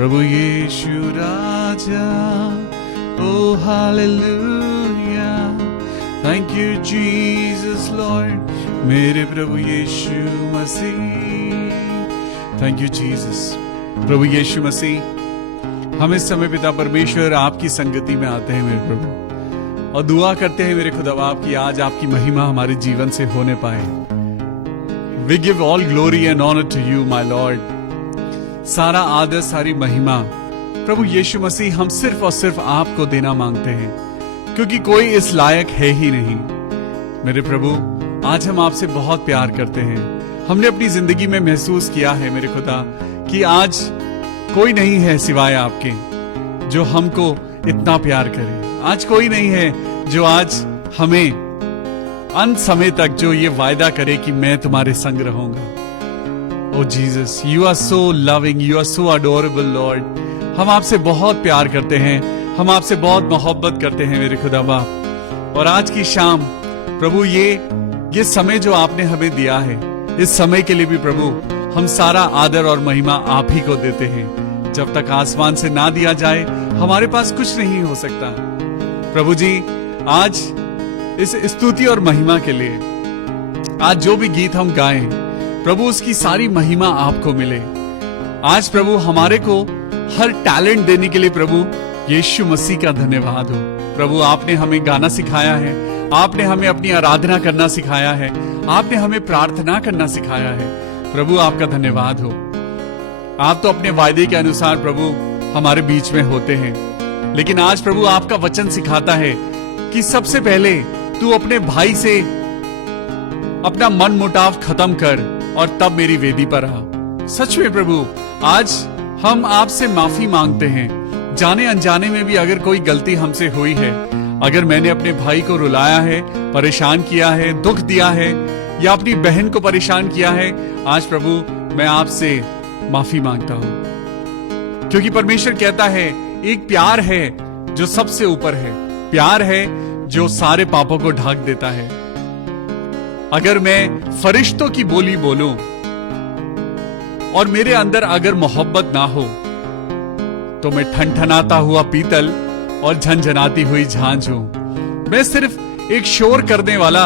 प्रभु यीशु राजा, ओ hallelujah, thank you Jesus Lord, मेरे प्रभु यीशु मसीह, थैंक यू जीसस। प्रभु यीशु मसीह, हम इस समय पिता परमेश्वर आपकी संगति में आते हैं मेरे प्रभु, और दुआ करते हैं मेरे खुदा बाप की आज आपकी महिमा हमारे जीवन से होने पाए। We give all glory and honour to you my Lord. सारा आदर सारी महिमा प्रभु यीशु मसीह हम सिर्फ और सिर्फ आपको देना मांगते हैं, क्योंकि कोई इस लायक है ही नहीं। मेरे प्रभु, आज हम आपसे बहुत प्यार करते हैं। हमने अपनी जिंदगी में महसूस किया है मेरे खुदा कि आज कोई नहीं है सिवाय आपके जो हमको इतना प्यार करे। आज कोई नहीं है जो आज हमें अंत समय तक जो ये वायदा करे कि मैं तुम्हारे संग रहूंगा। Oh Jesus, you are so loving, you are so adorable Lord. हम आपसे बहुत प्यार करते हैं, हम आपसे बहुत मोहब्बत करते हैं मेरे खुदा बाप। और आज की शाम प्रभु ये समय जो आपने हमें दिया है, इस समय के लिए भी प्रभु हम सारा आदर और महिमा आप ही को देते हैं। जब तक आसमान से ना दिया जाए हमारे पास कुछ नहीं हो सकता। प्रभु जी, आज इस स्तुति और महिमा के लिए आज जो भी गीत हम गाएं प्रभु, उसकी सारी महिमा आपको मिले। आज प्रभु हमारे को हर टैलेंट देने के लिए प्रभु यीशु मसीह का धन्यवाद हो। प्रभु, आपने हमें गाना सिखाया है, आपने हमें अपनी आराधना करना सिखाया है, आपने हमें प्रार्थना करना सिखाया है। प्रभु, आपका धन्यवाद हो। आप तो अपने वायदे के अनुसार प्रभु हमारे बीच में होते हैं, लेकिन आज प्रभु आपका वचन सिखाता है कि सबसे पहले तू अपने भाई से अपना मन मुटाव खत्म कर और तब मेरी वेदी पर आ। सच में प्रभु, आज हम आपसे माफी मांगते हैं। जाने अनजाने में भी अगर कोई गलती हमसे हुई है, अगर मैंने अपने भाई को रुलाया है, परेशान किया है, दुख दिया है, या अपनी बहन को परेशान किया है, आज प्रभु मैं आपसे माफी मांगता हूं। क्योंकि परमेश्वर कहता है एक प्यार है जो सबसे ऊपर है, प्यार है जो सारे पापों को ढक देता है। अगर मैं फरिश्तों की बोली बोलूं और मेरे अंदर अगर मोहब्बत ना हो तो मैं ठनठनाता हुआ पीतल और झनझनाती हुई झांझ हूं। मैं सिर्फ एक शोर करने वाला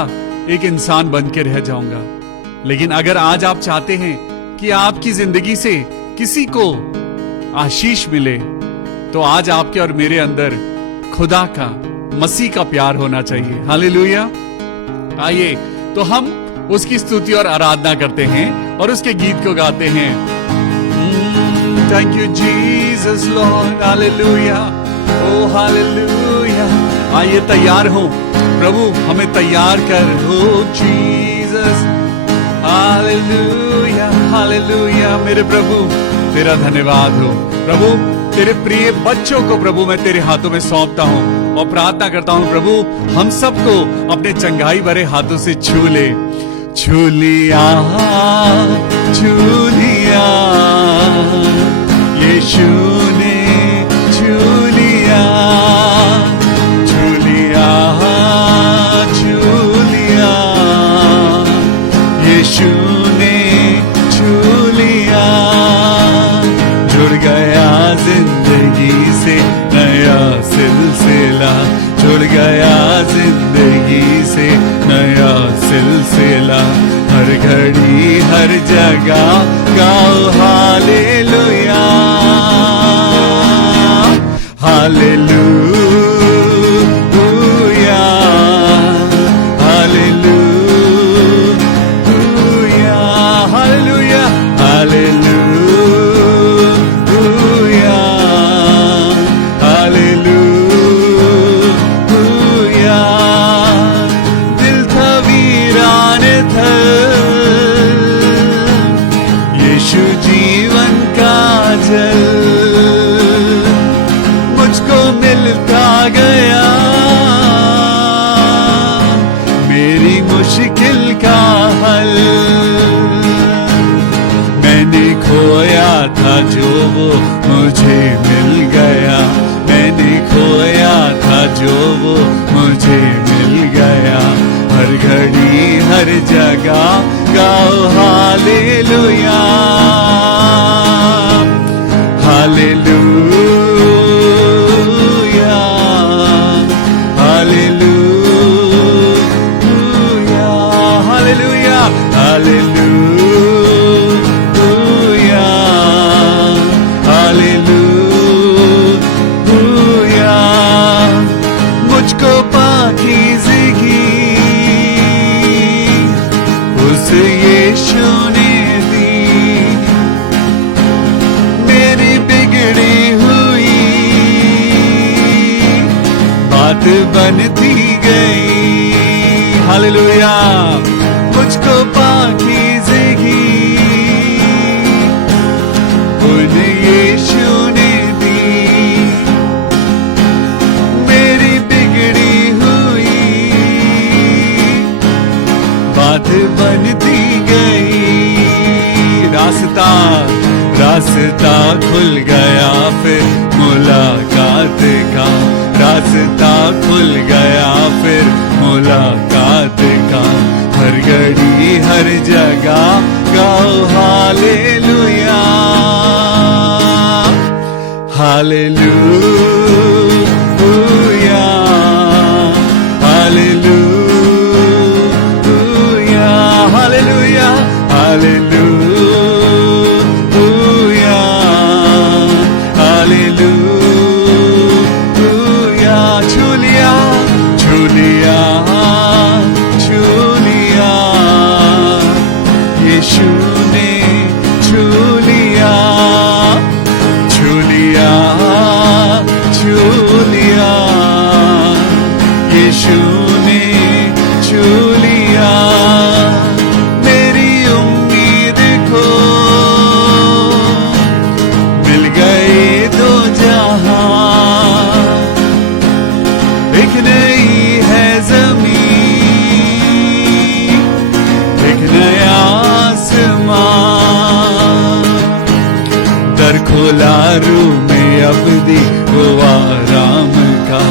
एक इंसान बन के रह जाऊंगा। लेकिन अगर आज आप चाहते हैं कि आपकी जिंदगी से किसी को आशीष मिले, तो आज आपके और मेरे अंदर खुदा का, मसीह का प्यार होना चाहिए। हालेलुया। आइए तो हम उसकी स्तुति और आराधना करते हैं और उसके गीत को गाते हैं। Thank you Jesus Lord, hallelujah, ओ हालेलुया। आइए तैयार हो प्रभु, हमें तैयार कर हो जीसस, हालेलुया हालेलुया। मेरे प्रभु तेरा धन्यवाद हो। प्रभु, तेरे प्रिय बच्चों को प्रभु मैं तेरे हाथों में सौंपता हूं और प्रार्थना करता हूं प्रभु हम सबको अपने चंगाई भरे हाथों से छू ले। छू लिया, छू लिया, यीशु ने छू लिया, छू लिया, छू लिया, यीशु ने छू लिया। जुड़ गया जिंदगी से नया सिलसिला, जुड़ गया जिंदगी से नया सिलसिला। हर घड़ी हर जगह गाओ hallelujah, hallelujah, hallelujah, hallelujah, hallelujah, मुझको मिलता गया मेरी मुश्किल का हल। मैंने खोया था जो वो मुझे मिल गया, मैंने खोया था जो वो मुझे मिल गया। हर घड़ी हर जगह गाओ हालेलुया, हालेलुया। मुझको पाकीज़गी उन यीशु ने दी। मेरी बिगड़ी हुई बात बनती गई। रास्ता खुल गया फिर मुलाकात का। रास्ता खुल गया फिर मुलाकात का। हर घड़ी हर जगह गाओ hallelujah hallelujah hallelujah hallelujah hallelujah hallelujah. छू लिया छू लिया छू लिया यीशु ने छू लिया छू लिया छू लिया यीशु ने छू लिया। मेरी उम्मीद को मिल गए दो जहां। एक नई है ज़मीन एक नया आसमान। दर खोला रूह में अबदी वो आराम का।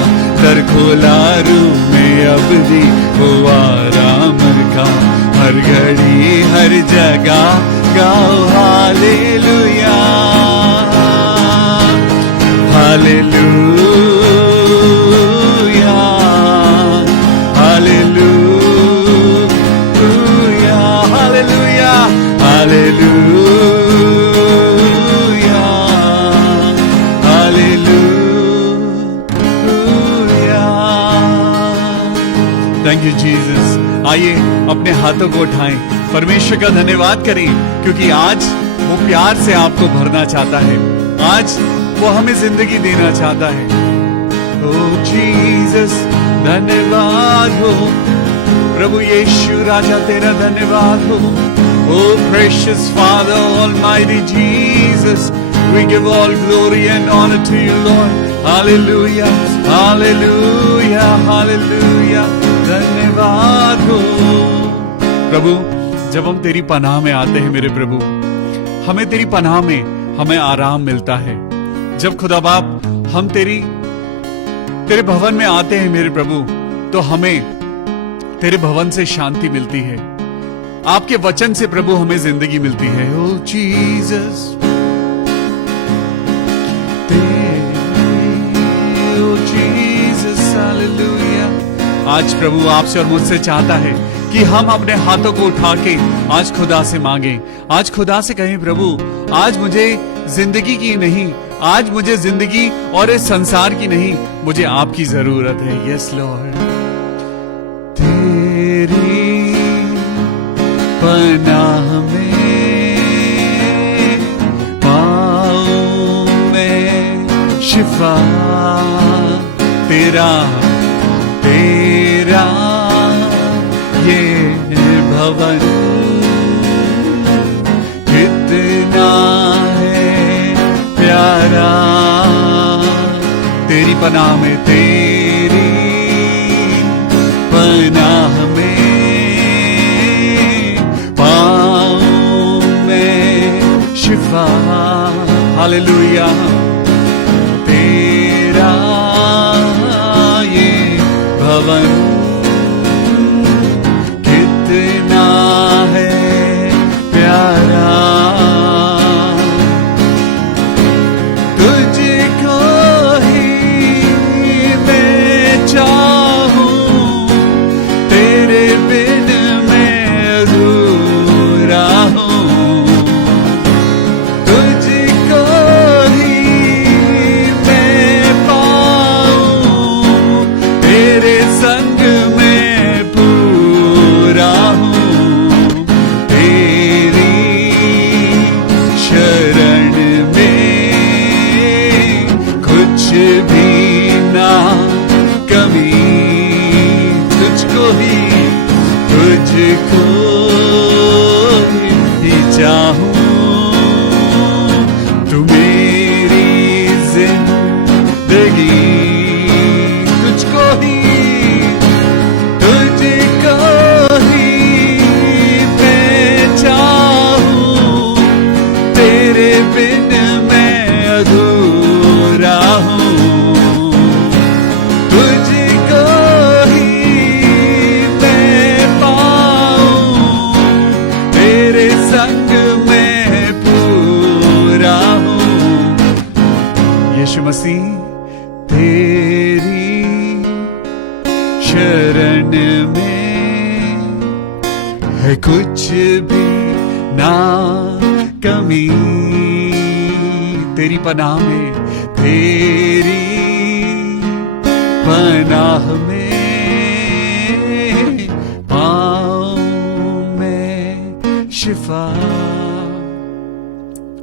दर खोला रूह में अबदी वो आराम का। हर घड़ी हर जगह गाओ hallelujah hallelujah hallelujah hallelujah hallelujah hallelujah. Thank you Jesus. आइए अपने हाथों को उठाएं, परमेश्वर का धन्यवाद करें, क्योंकि आज वो प्यार से आपको भरना चाहता है। आज वो हमें जिंदगी देना चाहता है। ओ जीसस धन्यवाद हो प्रभु यीशु राजा, तेरा धन्यवाद हो। Oh precious father almighty Jesus, we give all glory and honor to you Lord. Hallelujah hallelujah hallelujah। धन्यवाद हो प्रभु। जब हम तेरी पनाह में आते हैं मेरे प्रभु, हमें तेरी पनाह में हमें आराम मिलता है। जब खुदा बाप हम तेरे भवन में आते हैं मेरे प्रभु, तो हमें तेरे भवन से शांति मिलती है। आपके वचन से प्रभु हमें जिंदगी मिलती है। ओ जीसस ओ जीसस हालेलुया। आज प्रभु आपसे और मुझसे चाहता है कि हम अपने हाथों को उठा के आज खुदा से मांगे। आज खुदा से कहें प्रभु, आज मुझे जिंदगी की नहीं, आज मुझे जिंदगी और इस संसार की नहीं, मुझे आपकी जरूरत है। Yes Lord. तेरी पनाह में पाऊं मैं शिफा। तेरा तेरा ये भवन कितना है प्यारा। तेरी पनाह में, तेरी पनाह में पाऊं मैं शिफा। हालेलुया। तेरा ये भवन कितना है प्यारा। तुझको ही मैं चाहूं, तेरे बिन मैं अधूरा हूं। तुझको ही है कुछ भी ना कमी, तेरी पनाह में, तेरी पनाह में पाऊं मैं शिफा।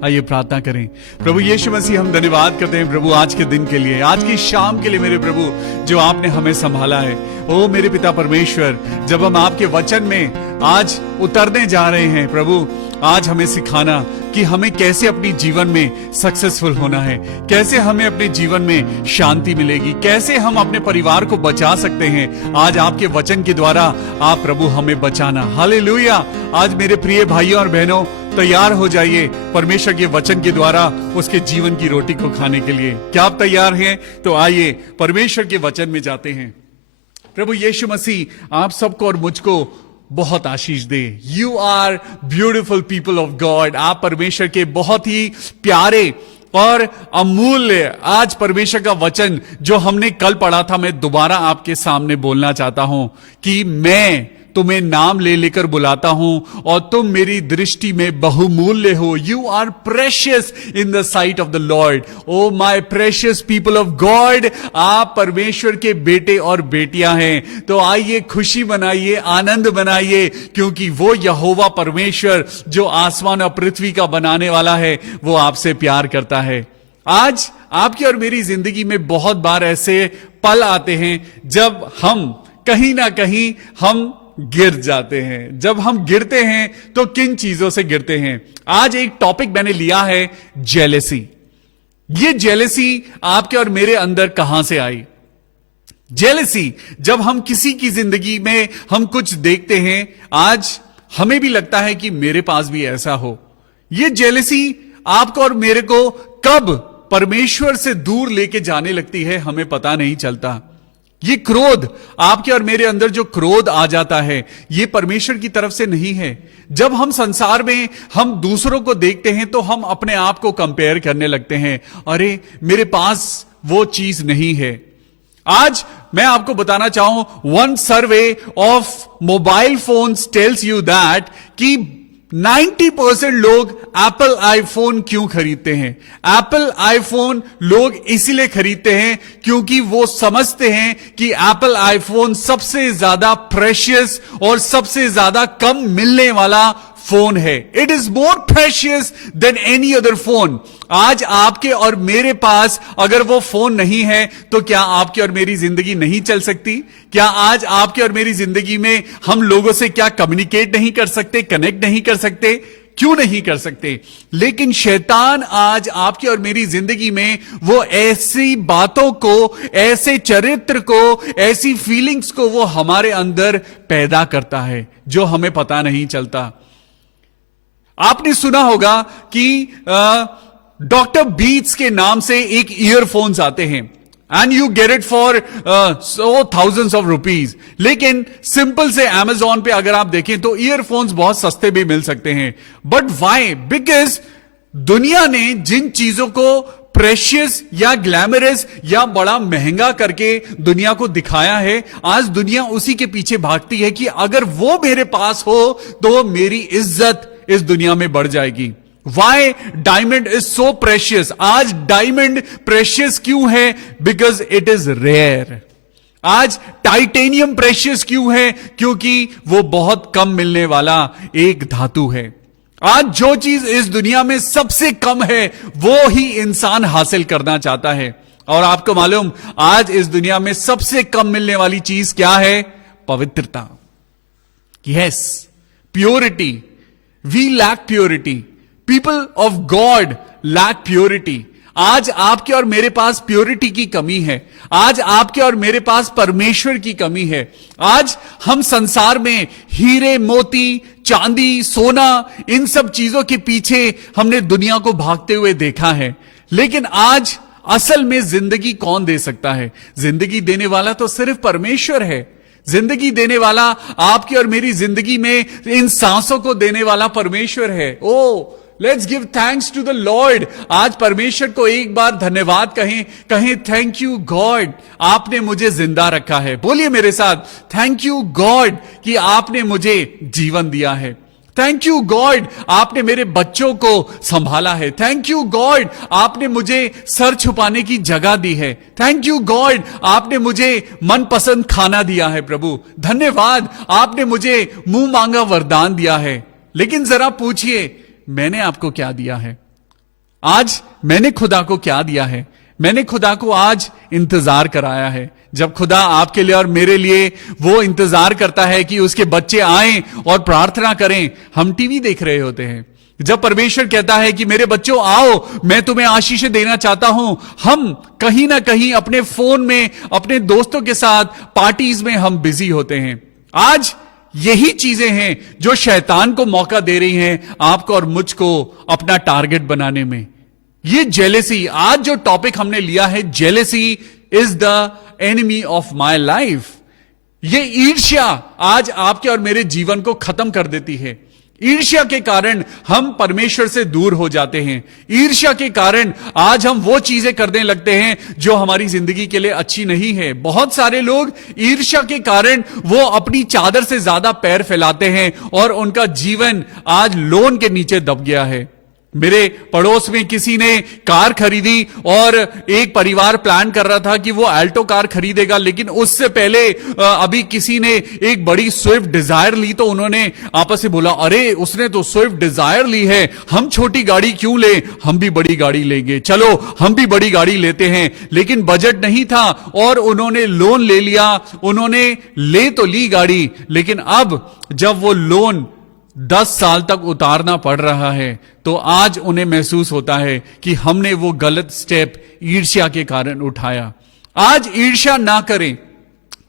आइए प्रार्थना करें। प्रभु यीशु मसीह, हम धन्यवाद करते हैं प्रभु आज के दिन के लिए, आज की शाम के लिए मेरे प्रभु, जो आपने हमें संभाला है। ओ मेरे पिता परमेश्वर, जब हम आपके वचन में आज उतरने जा रहे हैं प्रभु, आज हमें सिखाना कि हमें कैसे अपनी जीवन में सक्सेसफुल होना है, कैसे हमें अपने जीवन में शांति मिलेगी, कैसे हम अपने परिवार को बचा सकते हैं। आज आपके वचन के द्वारा आप प्रभु हमें बचाना। हालेलुया। आज मेरे प्रिय भाइयों और बहनों, तैयार हो जाइए परमेश्वर के वचन के द्वारा उसके जीवन की रोटी को खाने के लिए। क्या आप तैयार हैं? तो आइए परमेश्वर के वचन में जाते हैं। प्रभु यीशु मसीह आप सबको और मुझको बहुत आशीष दे। You are beautiful people of God. आप परमेश्वर के बहुत ही प्यारे और अमूल्य, आज परमेश्वर का वचन जो हमने कल पढ़ा था, मैं दोबारा आपके सामने बोलना चाहता हूं कि मैं तुम्हें नाम ले लेकर बुलाता हूं और तुम मेरी दृष्टि में बहुमूल्य हो। You are precious in the sight of the Lord. Oh my precious people of God, आप परमेश्वर के बेटे और बेटियां हैं। तो आइए खुशी मनाइए, आनंद मनाइए, क्योंकि वो यहोवा परमेश्वर जो आसमान और पृथ्वी का बनाने वाला है, वो आपसे प्यार करता है। आज आपकी और मेरी जिंदगी में बहुत बार ऐसे पल आते हैं जब हम कहीं ना कहीं हम गिर जाते हैं। जब हम गिरते हैं तो किन चीजों से गिरते हैं? आज एक टॉपिक मैंने लिया है, जेलेसी। ये जेलेसी आपके और मेरे अंदर कहां से आई? जेलेसी, जब हम किसी की जिंदगी में हम कुछ देखते हैं, आज हमें भी लगता है कि मेरे पास भी ऐसा हो। ये जेलेसी आपको और मेरे को कब परमेश्वर से दूर लेके जाने लगती है, हमें पता नहीं चलता। ये क्रोध, आपके और मेरे अंदर जो क्रोध आ जाता है, ये परमेश्वर की तरफ से नहीं है। जब हम संसार में हम दूसरों को देखते हैं तो हम अपने आप को कंपेयर करने लगते हैं, अरे मेरे पास वो चीज नहीं है। आज मैं आपको बताना चाहूं, one survey of mobile phones tells you that कि 90% लोग एप्पल आईफोन क्यों खरीदते हैं? एप्पल आईफोन लोग इसीलिए खरीदते हैं क्योंकि वो समझते हैं कि एप्पल आईफोन सबसे ज्यादा प्रेशियस और सबसे ज्यादा कम मिलने वाला फोन है। It is more precious than any other phone. आज आपके और मेरे पास अगर वो फोन नहीं है तो क्या आपकी और मेरी जिंदगी नहीं चल सकती? क्या आज आपके और मेरी जिंदगी में हम लोगों से क्या कम्युनिकेट नहीं कर सकते, कनेक्ट नहीं कर सकते? क्यों नहीं कर सकते? लेकिन शैतान आज आपकी और मेरी जिंदगी में वो ऐसी बातों को, ऐसे चरित्र को, ऐसी फीलिंग्स को वो हमारे अंदर पैदा करता है जो हमें पता नहीं चलता। आपने सुना होगा कि डॉक्टर बीट्स के नाम से एक ईयरफोन्स आते हैं and you get it for thousands of rupees. लेकिन सिंपल से अमेजॉन पे अगर आप देखें तो ईयरफोन्स बहुत सस्ते भी मिल सकते हैं। But why? बिकॉज दुनिया ने जिन चीजों को प्रेशियस या ग्लैमरस या बड़ा महंगा करके दुनिया को दिखाया है, आज दुनिया उसी के पीछे भागती है कि अगर वो मेरे पास हो तो मेरी इज्जत इस दुनिया में बढ़ जाएगी। Why diamond is so precious? आज डायमंड प्रेशियस क्यों है? Because it is rare. आज टाइटेनियम प्रेशियस क्यों है? क्योंकि वो बहुत कम मिलने वाला एक धातु है। आज जो चीज इस दुनिया में सबसे कम है वो ही इंसान हासिल करना चाहता है। और आपको मालूम, आज इस दुनिया में सबसे कम मिलने वाली चीज क्या है? पवित्रता। Yes, purity. We lack purity. People of God lack purity. आज आपके और मेरे पास प्योरिटी की कमी है। आज आपके और मेरे पास परमेश्वर की कमी है। आज हम संसार में हीरे, मोती, चांदी, सोना, इन सब चीजों के पीछे हमने दुनिया को भागते हुए देखा है। लेकिन आज असल में जिंदगी कौन दे सकता है? जिंदगी देने वाला तो सिर्फ परमेश्वर है। जिंदगी देने वाला, आपकी और मेरी जिंदगी में इन सांसों को देने वाला परमेश्वर है। Oh let's give thanks to the Lord. आज परमेश्वर को एक बार धन्यवाद कहें थैंक यू गॉड, आपने मुझे जिंदा रखा है। बोलिए मेरे साथ, थैंक यू गॉड कि आपने मुझे जीवन दिया है। थैंक यू गॉड, आपने मेरे बच्चों को संभाला है। थैंक यू गॉड, आपने मुझे सर छुपाने की जगह दी है। थैंक यू गॉड, आपने मुझे मनपसंद खाना दिया है। प्रभु धन्यवाद, आपने मुझे मुंह मांगा वरदान दिया है। लेकिन जरा पूछिए, मैंने आपको क्या दिया है? आज मैंने खुदा को क्या दिया है? मैंने खुदा को आज इंतजार कराया है। जब खुदा आपके लिए और मेरे लिए वो इंतजार करता है कि उसके बच्चे आएं और प्रार्थना करें, हम टीवी देख रहे होते हैं। जब परमेश्वर कहता है कि मेरे बच्चों आओ, मैं तुम्हें आशीष देना चाहता हूं, हम कहीं ना कहीं अपने फोन में, अपने दोस्तों के साथ पार्टीज में हम बिजी होते हैं। आज यही चीजें हैं जो शैतान को मौका दे रही हैं आपको और मुझको अपना टारगेट बनाने में। ये जेलेसी, आज जो टॉपिक हमने लिया है, jealousy is the enemy of my life. ये ईर्ष्या आज आपके और मेरे जीवन को खत्म कर देती है। ईर्ष्या के कारण हम परमेश्वर से दूर हो जाते हैं। ईर्ष्या के कारण आज हम वो चीजें करने लगते हैं जो हमारी जिंदगी के लिए अच्छी नहीं है। बहुत सारे लोग ईर्ष्या के कारण वो अपनी चादर से ज्यादा पैर फैलाते हैं और उनका जीवन आज लोन के नीचे दब गया है। मेरे पड़ोस में किसी ने कार खरीदी और एक परिवार प्लान कर रहा था कि वो अल्टो कार खरीदेगा, लेकिन उससे पहले अभी किसी ने एक बड़ी स्विफ्ट डिजायर ली, तो उन्होंने आपस में बोला, अरे उसने तो स्विफ्ट डिजायर ली है, हम छोटी गाड़ी क्यों ले, हम भी बड़ी गाड़ी लेंगे, चलो हम भी बड़ी गाड़ी लेते हैं। लेकिन बजट नहीं था और उन्होंने लोन ले लिया। उन्होंने ले तो ली गाड़ी, लेकिन अब जब वो लोन 10 साल तक उतारना पड़ रहा है, तो आज उन्हें महसूस होता है कि हमने वो गलत स्टेप ईर्ष्या के कारण उठाया। आज ईर्ष्या ना करें।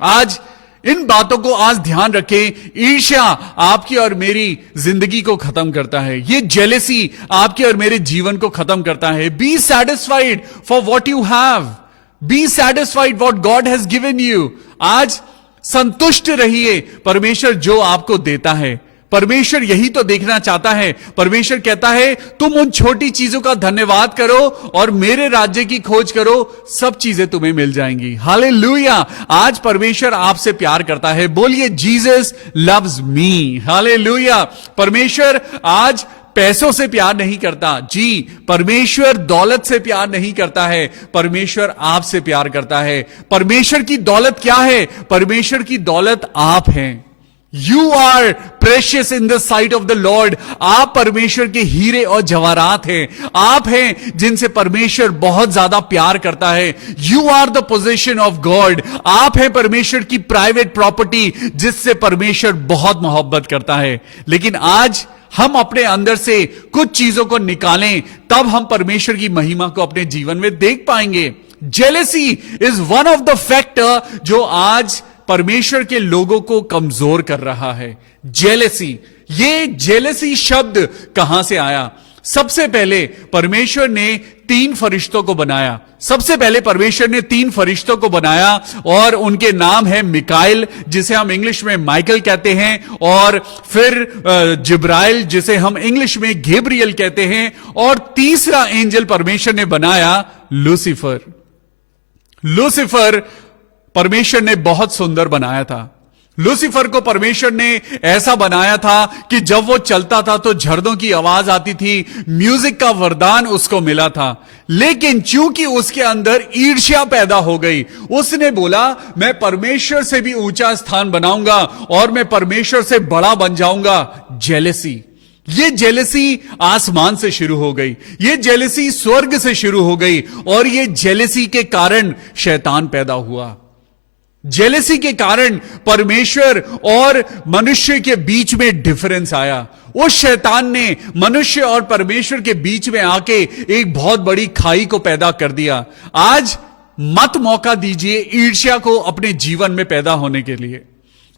आज इन बातों को आज ध्यान रखें। ईर्ष्या आपकी और मेरी जिंदगी को खत्म करता है। ये जेलेसी आपके और मेरे जीवन को खत्म करता है। B satisfied for what you have, B satisfied what God has given you. आज संतुष्ट रहिए परमेश्वर जो आपको देता है। परमेश्वर यही तो देखना चाहता है। परमेश्वर कहता है तुम उन छोटी चीजों का धन्यवाद करो और मेरे राज्य की खोज करो, सब चीजें तुम्हें मिल जाएंगी। हालेलुया। आज परमेश्वर आपसे प्यार करता है। बोलिए, जीसस लव्स मी। हालेलुया। परमेश्वर आज पैसों से प्यार नहीं करता। जी, परमेश्वर दौलत से प्यार नहीं करता है, परमेश्वर आपसे प्यार करता है। परमेश्वर की दौलत क्या है? परमेश्वर की दौलत आप हैं। You are precious in the sight of the Lord. आप परमेश्वर के हीरे और जवाहरात हैं। आप हैं जिनसे परमेश्वर बहुत ज्यादा प्यार करता है। You are the possession of God. आप हैं परमेश्वर की प्राइवेट प्रॉपर्टी जिससे परमेश्वर बहुत मोहब्बत करता है। लेकिन आज हम अपने अंदर से कुछ चीजों को निकालें, तब हम परमेश्वर की महिमा को अपने जीवन में देख पाएंगे। Jealousy is one of the factor जो आज परमेश्वर के लोगों को कमजोर कर रहा है। जेलेसी, ये जेलेसी शब्द कहां से आया? सबसे पहले परमेश्वर ने 3 फरिश्तों को बनाया। सबसे पहले परमेश्वर ने 3 फरिश्तों को बनाया और उनके नाम है मिकाइल, जिसे हम इंग्लिश में माइकल कहते हैं, और फिर जिब्राइल, जिसे हम इंग्लिश में गैब्रियल कहते हैं, और तीसरा एंजल परमेश्वर ने बनाया लूसीफर। लूसीफर परमेश्वर ने बहुत सुंदर बनाया था। लूसीफर को परमेश्वर ने ऐसा बनाया था कि जब वो चलता था तो झरनों की आवाज आती थी, म्यूजिक का वरदान उसको मिला था। लेकिन चूंकि उसके अंदर ईर्ष्या पैदा हो गई, उसने बोला मैं परमेश्वर से भी ऊंचा स्थान बनाऊंगा और मैं परमेश्वर से बड़ा बन जाऊंगा। जेलेसी, ये जेलेसी आसमान से शुरू हो गई, ये जेलेसी स्वर्ग से शुरू हो गई, और ये जेलेसी के कारण शैतान पैदा हुआ। जेलेसी के कारण परमेश्वर और मनुष्य के बीच में डिफरेंस आया। उस शैतान ने मनुष्य और परमेश्वर के बीच में आके एक बहुत बड़ी खाई को पैदा कर दिया। आज मत मौका दीजिए ईर्ष्या को अपने जीवन में पैदा होने के लिए।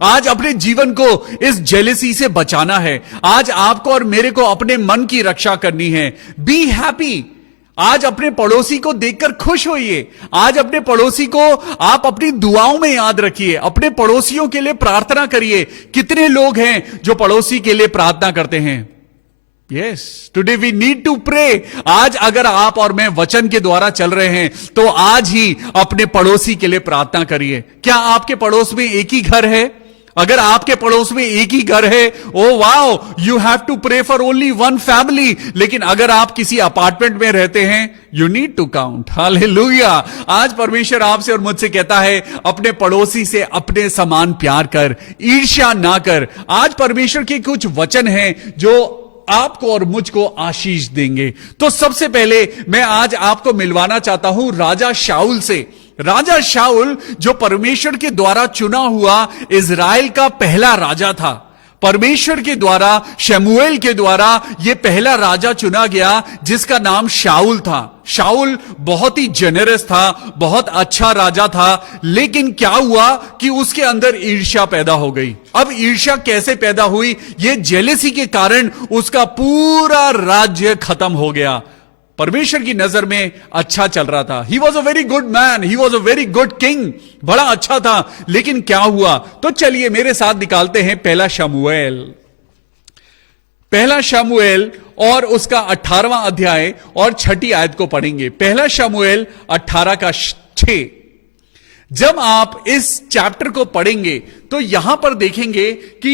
आज अपने जीवन को इस जेलेसी से बचाना है। आज आपको और मेरे को अपने मन की रक्षा करनी है। Be happy. आज अपने पड़ोसी को देखकर खुश होइए। आज अपने पड़ोसी को आप अपनी दुआओं में याद रखिए। अपने पड़ोसियों के लिए प्रार्थना करिए। कितने लोग हैं जो पड़ोसी के लिए प्रार्थना करते हैं? Yes, today we need to pray. आज अगर आप और मैं वचन के द्वारा चल रहे हैं तो आज ही अपने पड़ोसी के लिए प्रार्थना करिए। क्या आपके पड़ोस में एक ही घर है? अगर आपके पड़ोस में एक ही घर है, oh wow, you have to pray for only one family. लेकिन अगर आप किसी अपार्टमेंट में रहते हैं, you need to count. Hallelujah. आज परमेश्वर आपसे और मुझसे कहता है, अपने पड़ोसी से अपने समान प्यार कर, ईर्ष्या ना कर। आज परमेश्वर के कुछ वचन हैं जो आपको और मुझको आशीष देंगे। तो सबसे पहले मैं आज आपको मिलवाना चाहता हूं राजा शाऊल से। राजा शाऊल जो परमेश्वर के द्वारा चुना हुआ इजराइल का पहला राजा था। परमेश्वर के द्वारा, शमूएल के द्वारा यह पहला राजा चुना गया जिसका नाम शाऊल था। शाऊल बहुत ही जेनरस था, बहुत अच्छा राजा था, लेकिन क्या हुआ कि उसके अंदर ईर्ष्या पैदा हो गई। अब ईर्ष्या कैसे पैदा हुई? ये जेलेसी के कारण उसका पूरा राज्य खत्म हो गया। परमेश्वर की नजर में अच्छा चल रहा था। He was a very good man, he was a very good king, बड़ा अच्छा था। लेकिन क्या हुआ? तो चलिए मेरे साथ निकालते हैं पहला शमूएल और उसका 18वां अध्याय और 6ठी आयत को पढ़ेंगे। पहला शमूएल 18 का 6। जब आप इस चैप्टर को पढ़ेंगे तो यहां पर देखेंगे कि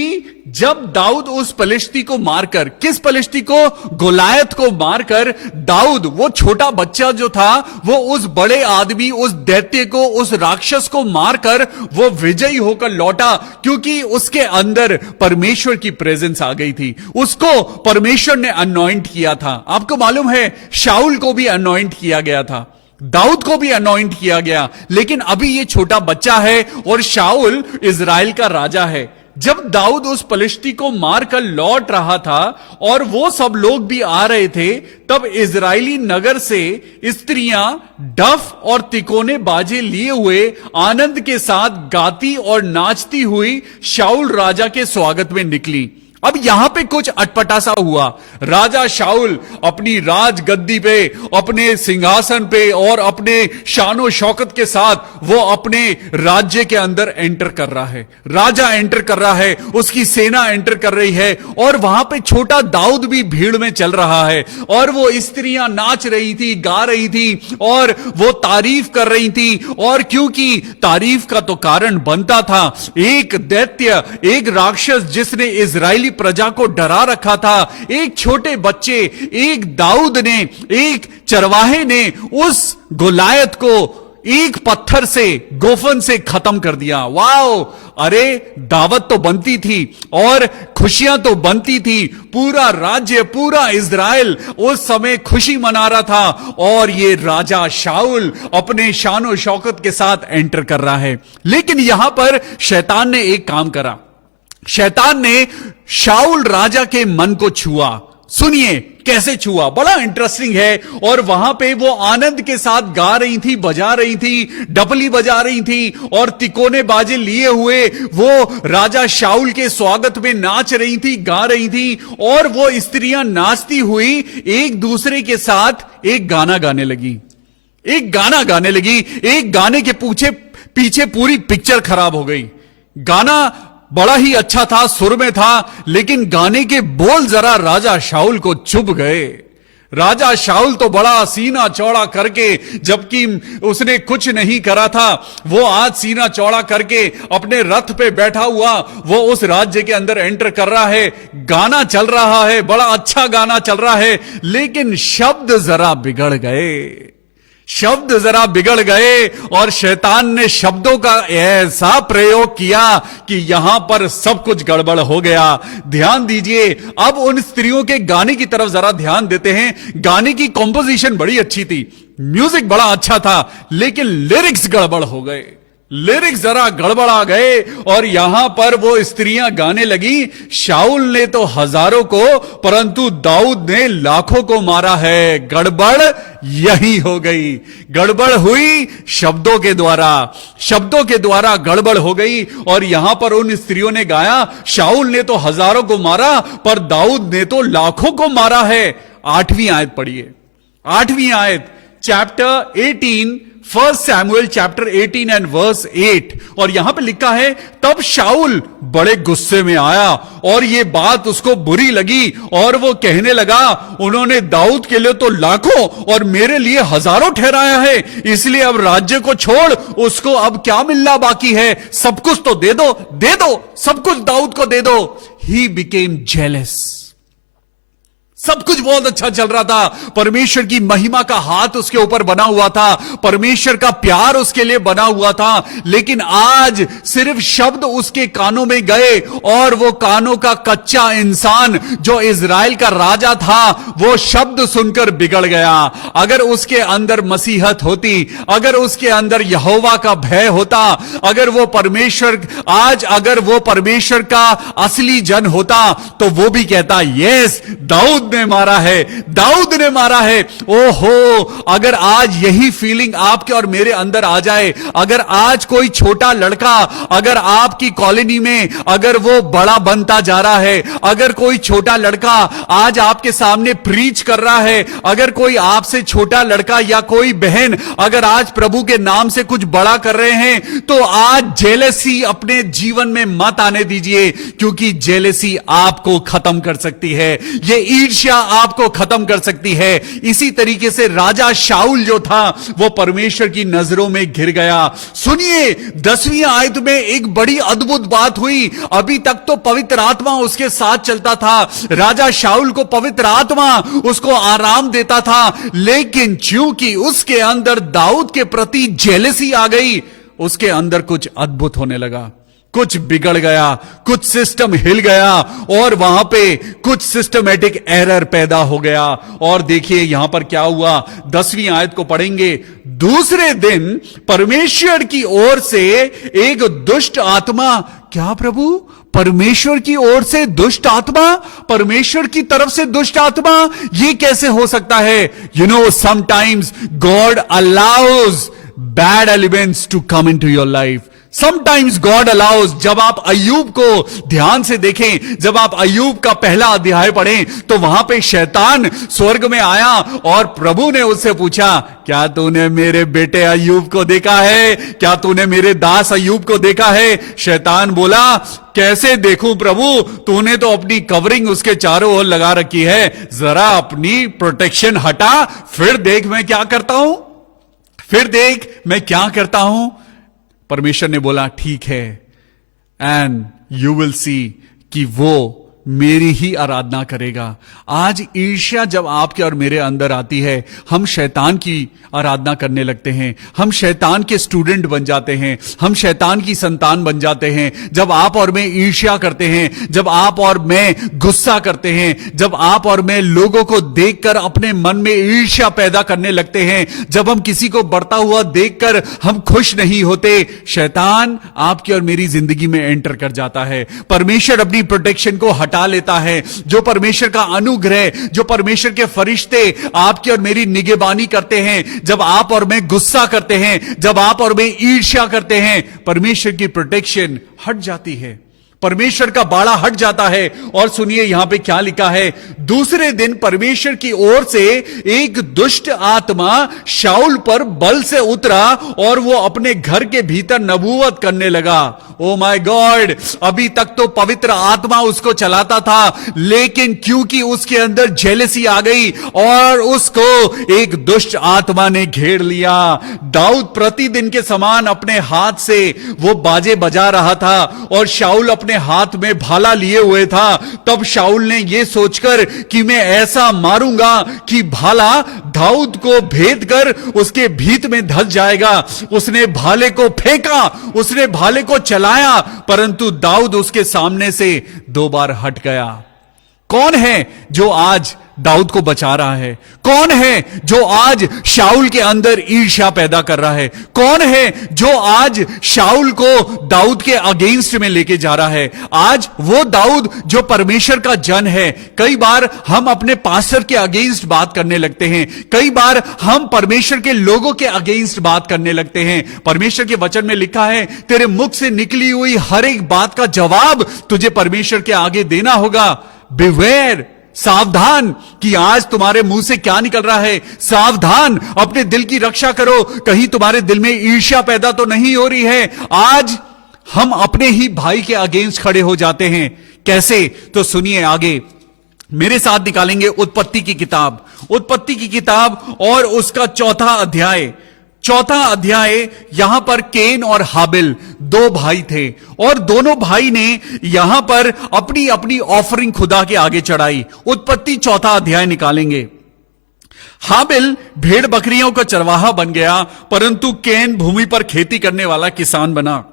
जब दाऊद उस पलिश्ती को मारकर, किस पलिश्ती को? गोलायत को मारकर, दाऊद वो छोटा बच्चा जो था वो उस बड़े आदमी, उस दैत्य को, उस राक्षस को मारकर वो विजयी होकर लौटा, क्योंकि उसके अंदर परमेश्वर की प्रेजेंस आ गई थी। उसको परमेश्वर ने अनॉइंट किया था। आपको मालूम है शाऊल को भी अनॉइंट किया गया था, दाऊद को भी अनॉइंट किया गया, लेकिन अभी ये छोटा बच्चा है और शाऊल इजराइल का राजा है। जब दाऊद उस पलिश्ती को मारकर लौट रहा था और वो सब लोग भी आ रहे थे, तब इजरायली नगर से स्त्रियां डफ और तिकोने बाजे लिए हुए आनंद के साथ गाती और नाचती हुई शाऊल राजा के स्वागत में निकली। अब यहां पे कुछ अटपटासा हुआ। राजा शाऊल अपनी राज गद्दी पे, अपने सिंहासन पे और अपने शानो शौकत के साथ वो अपने राज्य के अंदर एंटर कर रहा है। राजा एंटर कर रहा है, उसकी सेना एंटर कर रही है और वहां पे छोटा दाऊद भी भीड़ में चल रहा है और वो स्त्रियां नाच रही थी, गा रही थी और वो तारीफ कर रही थी। और क्योंकि तारीफ का तो कारण बनता था, एक दैत्य, एक राक्षस जिसने इजरायली प्रजा को डरा रखा था, एक छोटे बच्चे, एक दाऊद ने, एक चरवाहे ने उस गोलायत को एक पत्थर से, गोफन से खत्म कर दिया। वाओ! अरे दावत तो बनती थी और खुशियां तो बनती थी। पूरा राज्य, पूरा इजराइल उस समय खुशी मना रहा था और ये राजा शाऊल अपने शानो शौकत के साथ एंटर कर रहा है। लेकिन यहां पर शैतान ने एक काम करा। शैतान ने शाऊल राजा के मन को छुआ। सुनिए कैसे छुआ, बड़ा इंटरेस्टिंग है। और वहां पे वो आनंद के साथ गा रही थी, बजा रही थी, डपली बजा रही थी और तिकोने बाजे लिए हुए वो राजा शाऊल के स्वागत में नाच रही थी, गा रही थी। और वो स्त्रियां नाचती हुई एक दूसरे के साथ एक गाना गाने लगी। एक गाने के पीछे पूरी पिक्चर खराब हो गई। गाना बड़ा ही अच्छा था, सुर में था, लेकिन गाने के बोल जरा राजा शाऊल को चुभ गए। राजा शाऊल तो बड़ा सीना चौड़ा करके, जबकि उसने कुछ नहीं करा था, वो आज सीना चौड़ा करके अपने रथ पे बैठा हुआ वो उस राज्य के अंदर एंटर कर रहा है। गाना चल रहा है, बड़ा अच्छा गाना चल रहा है, लेकिन शब्द जरा बिगड़ गए और शैतान ने शब्दों का ऐसा प्रयोग किया कि यहां पर सब कुछ गड़बड़ हो गया। ध्यान दीजिए, अब उन स्त्रियों के गाने की तरफ जरा ध्यान देते हैं। गाने की कॉम्पोजिशन बड़ी अच्छी थी, म्यूजिक बड़ा अच्छा था, लेकिन लिरिक्स गड़बड़ हो गए। लिरिक्स जरा गड़बड़ा गए और यहां पर वो स्त्रियां गाने लगी, शाऊल ने तो हजारों को परंतु दाऊद ने लाखों को मारा है। गड़बड़ यही हो गई। गड़बड़ हुई शब्दों के द्वारा गड़बड़ हो गई। और यहां पर उन स्त्रियों ने गाया, शाऊल ने तो हजारों को मारा पर दाऊद ने तो लाखों को मारा है। 8वीं आयत पढ़िए, 8वीं आयत, chapter 18 first Samuel chapter 18 and verse 8, और यहां पे लिखा है, तब शाऊल बड़े गुस्से में आया और ये बात उसको बुरी लगी और वो कहने लगा, उन्होंने दाऊद के लिए तो लाखों और मेरे लिए हजारों ठहराया है, इसलिए अब राज्य को छोड़, उसको अब क्या मिलना बाकी है, सब कुछ तो दे दो, दे दो, सब कुछ दाऊद को दे दो। He became jealous. सब कुछ बहुत अच्छा चल रहा था, परमेश्वर की महिमा का हाथ उसके ऊपर बना हुआ था, परमेश्वर का प्यार उसके लिए बना हुआ था, लेकिन आज सिर्फ शब्द उसके कानों में गए और वो कानों का कच्चा इंसान जो इजराइल का राजा था, वो शब्द सुनकर बिगड़ गया। अगर उसके अंदर मसीहत होती, अगर उसके अंदर यहोवा का भय होता, अगर वो परमेश्वर, आज अगर वो परमेश्वर का असली जन होता, तो वो भी कहता, यस, दाऊद ने मारा है, दाऊद ने मारा है। ओहो, अगर आज यही फीलिंग आपके और मेरे अंदर आ जाए, अगर आज कोई छोटा लड़का, अगर आपकी कॉलोनी में अगर वो बड़ा बनता जा रहा है, अगर कोई छोटा लड़का आज आपके सामने प्रीच कर रहा है, अगर कोई आपसे छोटा लड़का या कोई बहन अगर आज प्रभु के नाम से कुछ बड़ा कर रहे हैं, तो आज जेलसी अपने जीवन में मत आने दीजिए, क्योंकि जेलसी आपको खत्म कर सकती है, ये ईर्ष्या आपको खत्म कर सकती है। इसी तरीके से राजा शाऊल जो था, वो परमेश्वर की नजरों में घिर गया। सुनिए, 10वीं आयत में एक बड़ी अद्भुत बात हुई। अभी तक तो पवित्र आत्मा उसके साथ चलता था, राजा शाऊल को पवित्र आत्मा उसको आराम देता था, लेकिन चूंकि उसके अंदर दाऊद के प्रति जेलसी आ गई, उसके अंदर कुछ अद्भुत होने लगा, कुछ बिगड़ गया, कुछ सिस्टम हिल गया और वहां पे कुछ सिस्टमैटिक एरर पैदा हो गया। और देखिए यहां पर क्या हुआ, 10वीं आयत को पढ़ेंगे। दूसरे दिन परमेश्वर की ओर से एक दुष्ट आत्मा, क्या प्रभु, परमेश्वर की ओर से दुष्ट आत्मा, परमेश्वर की तरफ से दुष्ट आत्मा, ये कैसे हो सकता है? You know, sometimes God allows bad elements to come into your life. Sometimes God allows. जब आप अय्यूब को ध्यान से देखें, जब आप अय्यूब का पहला अध्याय पढ़ें, तो वहां पे शैतान स्वर्ग में आया और प्रभु ने उससे पूछा, क्या तूने मेरे बेटे अय्यूब को देखा है? क्या तूने मेरे दास अय्यूब को देखा है? शैतान बोला, कैसे देखूं प्रभु, तूने तो अपनी कवरिंग उसके चारों ओर लगा रखी है, जरा अपनी प्रोटेक्शन हटा, फिर देख मैं क्या करता हूं, फिर देख मैं क्या करता हूं। परमेश्वर ने बोला, ठीक है, एंड यू विल सी कि वो मेरी ही आराधना करेगा। आज ईर्ष्या जब आपके और मेरे अंदर आती है, हम शैतान की आराधना करने लगते हैं, हम शैतान के स्टूडेंट बन जाते हैं, हम शैतान की संतान बन जाते हैं। जब आप और मैं ईर्ष्या करते हैं, जब आप और मैं गुस्सा करते हैं, जब आप और मैं लोगों को देखकर अपने मन में ईर्ष्या पैदा करने लगते हैं, जब हम किसी को बढ़ता हुआ देखकर हम खुश नहीं होते, शैतान आपकी और मेरी जिंदगी में एंटर कर जाता है। परमेश्वर अपनी प्रोटेक्शन को हटा लेता है। जो परमेश्वर का अनुग्रह, जो परमेश्वर के फरिश्ते आपकी और मेरी निगहबानी करते हैं, जब आप और मैं गुस्सा करते हैं, जब आप और मैं ईर्ष्या करते हैं, परमेश्वर की प्रोटेक्शन हट जाती है, परमेश्वर का बाड़ा हट जाता है। और सुनिए यहां पे क्या लिखा है, दूसरे दिन परमेश्वर की ओर से एक दुष्ट आत्मा शाऊल पर बल से उतरा और वो अपने घर के भीतर नबूवत करने लगा। ओ माय गॉड, अभी तक तो पवित्र आत्मा उसको चलाता था, लेकिन क्योंकि उसके अंदर जेलसी आ गई और उसको एक दुष्ट आत्मा ने घेर लिया। दाऊद प्रतिदिन के समान अपने हाथ से वो बाजे बजा रहा था और शाऊल अपने हाथ में भाला लिए हुए था। तब शाऊल ने यह सोचकर कि मैं ऐसा मारूंगा कि भाला दाऊद को भेद कर उसके भीत में धस जाएगा, उसने भाले को फेंका, उसने भाले को चलाया, परंतु दाऊद उसके सामने से 2 बार हट गया। कौन है जो आज दाऊद को बचा रहा है? कौन है जो आज शाऊल के अंदर ईर्ष्या पैदा कर रहा है? कौन है जो आज शाऊल को दाऊद के अगेंस्ट में लेके जा रहा है? आज वो दाऊद जो परमेश्वर का जन है। कई बार हम अपने पास्टर के अगेंस्ट बात करने लगते हैं, कई बार हम परमेश्वर के लोगों के अगेंस्ट बात करने लगते हैं। परमेश्वर के वचन में लिखा है, तेरे मुख से निकली हुई हर एक बात का जवाब तुझे परमेश्वर के आगे देना होगा। बिवेयर, सावधान कि आज तुम्हारे मुंह से क्या निकल रहा है। सावधान, अपने दिल की रक्षा करो, कहीं तुम्हारे दिल में ईर्ष्या पैदा तो नहीं हो रही है। आज हम अपने ही भाई के अगेंस्ट खड़े हो जाते हैं। कैसे? तो सुनिए आगे, मेरे साथ निकालेंगे उत्पत्ति की किताब, उत्पत्ति की किताब और उसका चौथा अध्याय। चौथा अध्याय, यहां पर केन और हाबिल दो भाई थे और दोनों भाई ने यहां पर अपनी अपनी ऑफरिंग खुदा के आगे चढ़ाई। उत्पत्ति चौथा अध्याय निकालेंगे। हाबिल भेड़ बकरियों का चरवाहा बन गया, परंतु केन भूमि पर खेती करने वाला किसान बना।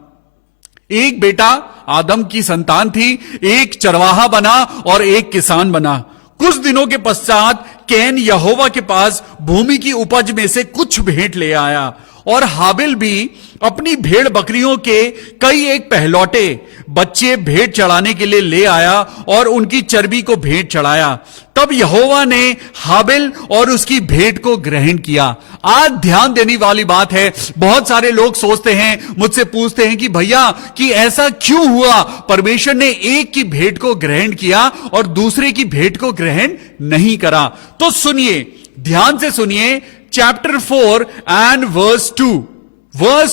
एक बेटा आदम की संतान थी, एक चरवाहा बना और एक किसान बना। कुछ दिनों के पश्चात कैन यहोवा के पास भूमि की उपज में से कुछ भेंट ले आया और हाबिल भी अपनी भेड़ बकरियों के कई एक पहलौटे बच्चे भेंट चढ़ाने के लिए ले आया और उनकी चर्बी को भेंट चढ़ाया। तब यहोवा ने हाबिल और उसकी भेंट को ग्रहण किया। आज ध्यान देने वाली बात है, बहुत सारे लोग सोचते हैं, मुझसे पूछते हैं कि भैया कि ऐसा क्यों हुआ, परमेश्वर ने एक की भेंट को ग्रहण किया और दूसरे की भेंट को ग्रहण नहीं करा। तो सुनिए, ध्यान से सुनिए, चैप्टर 4 एंड वर्स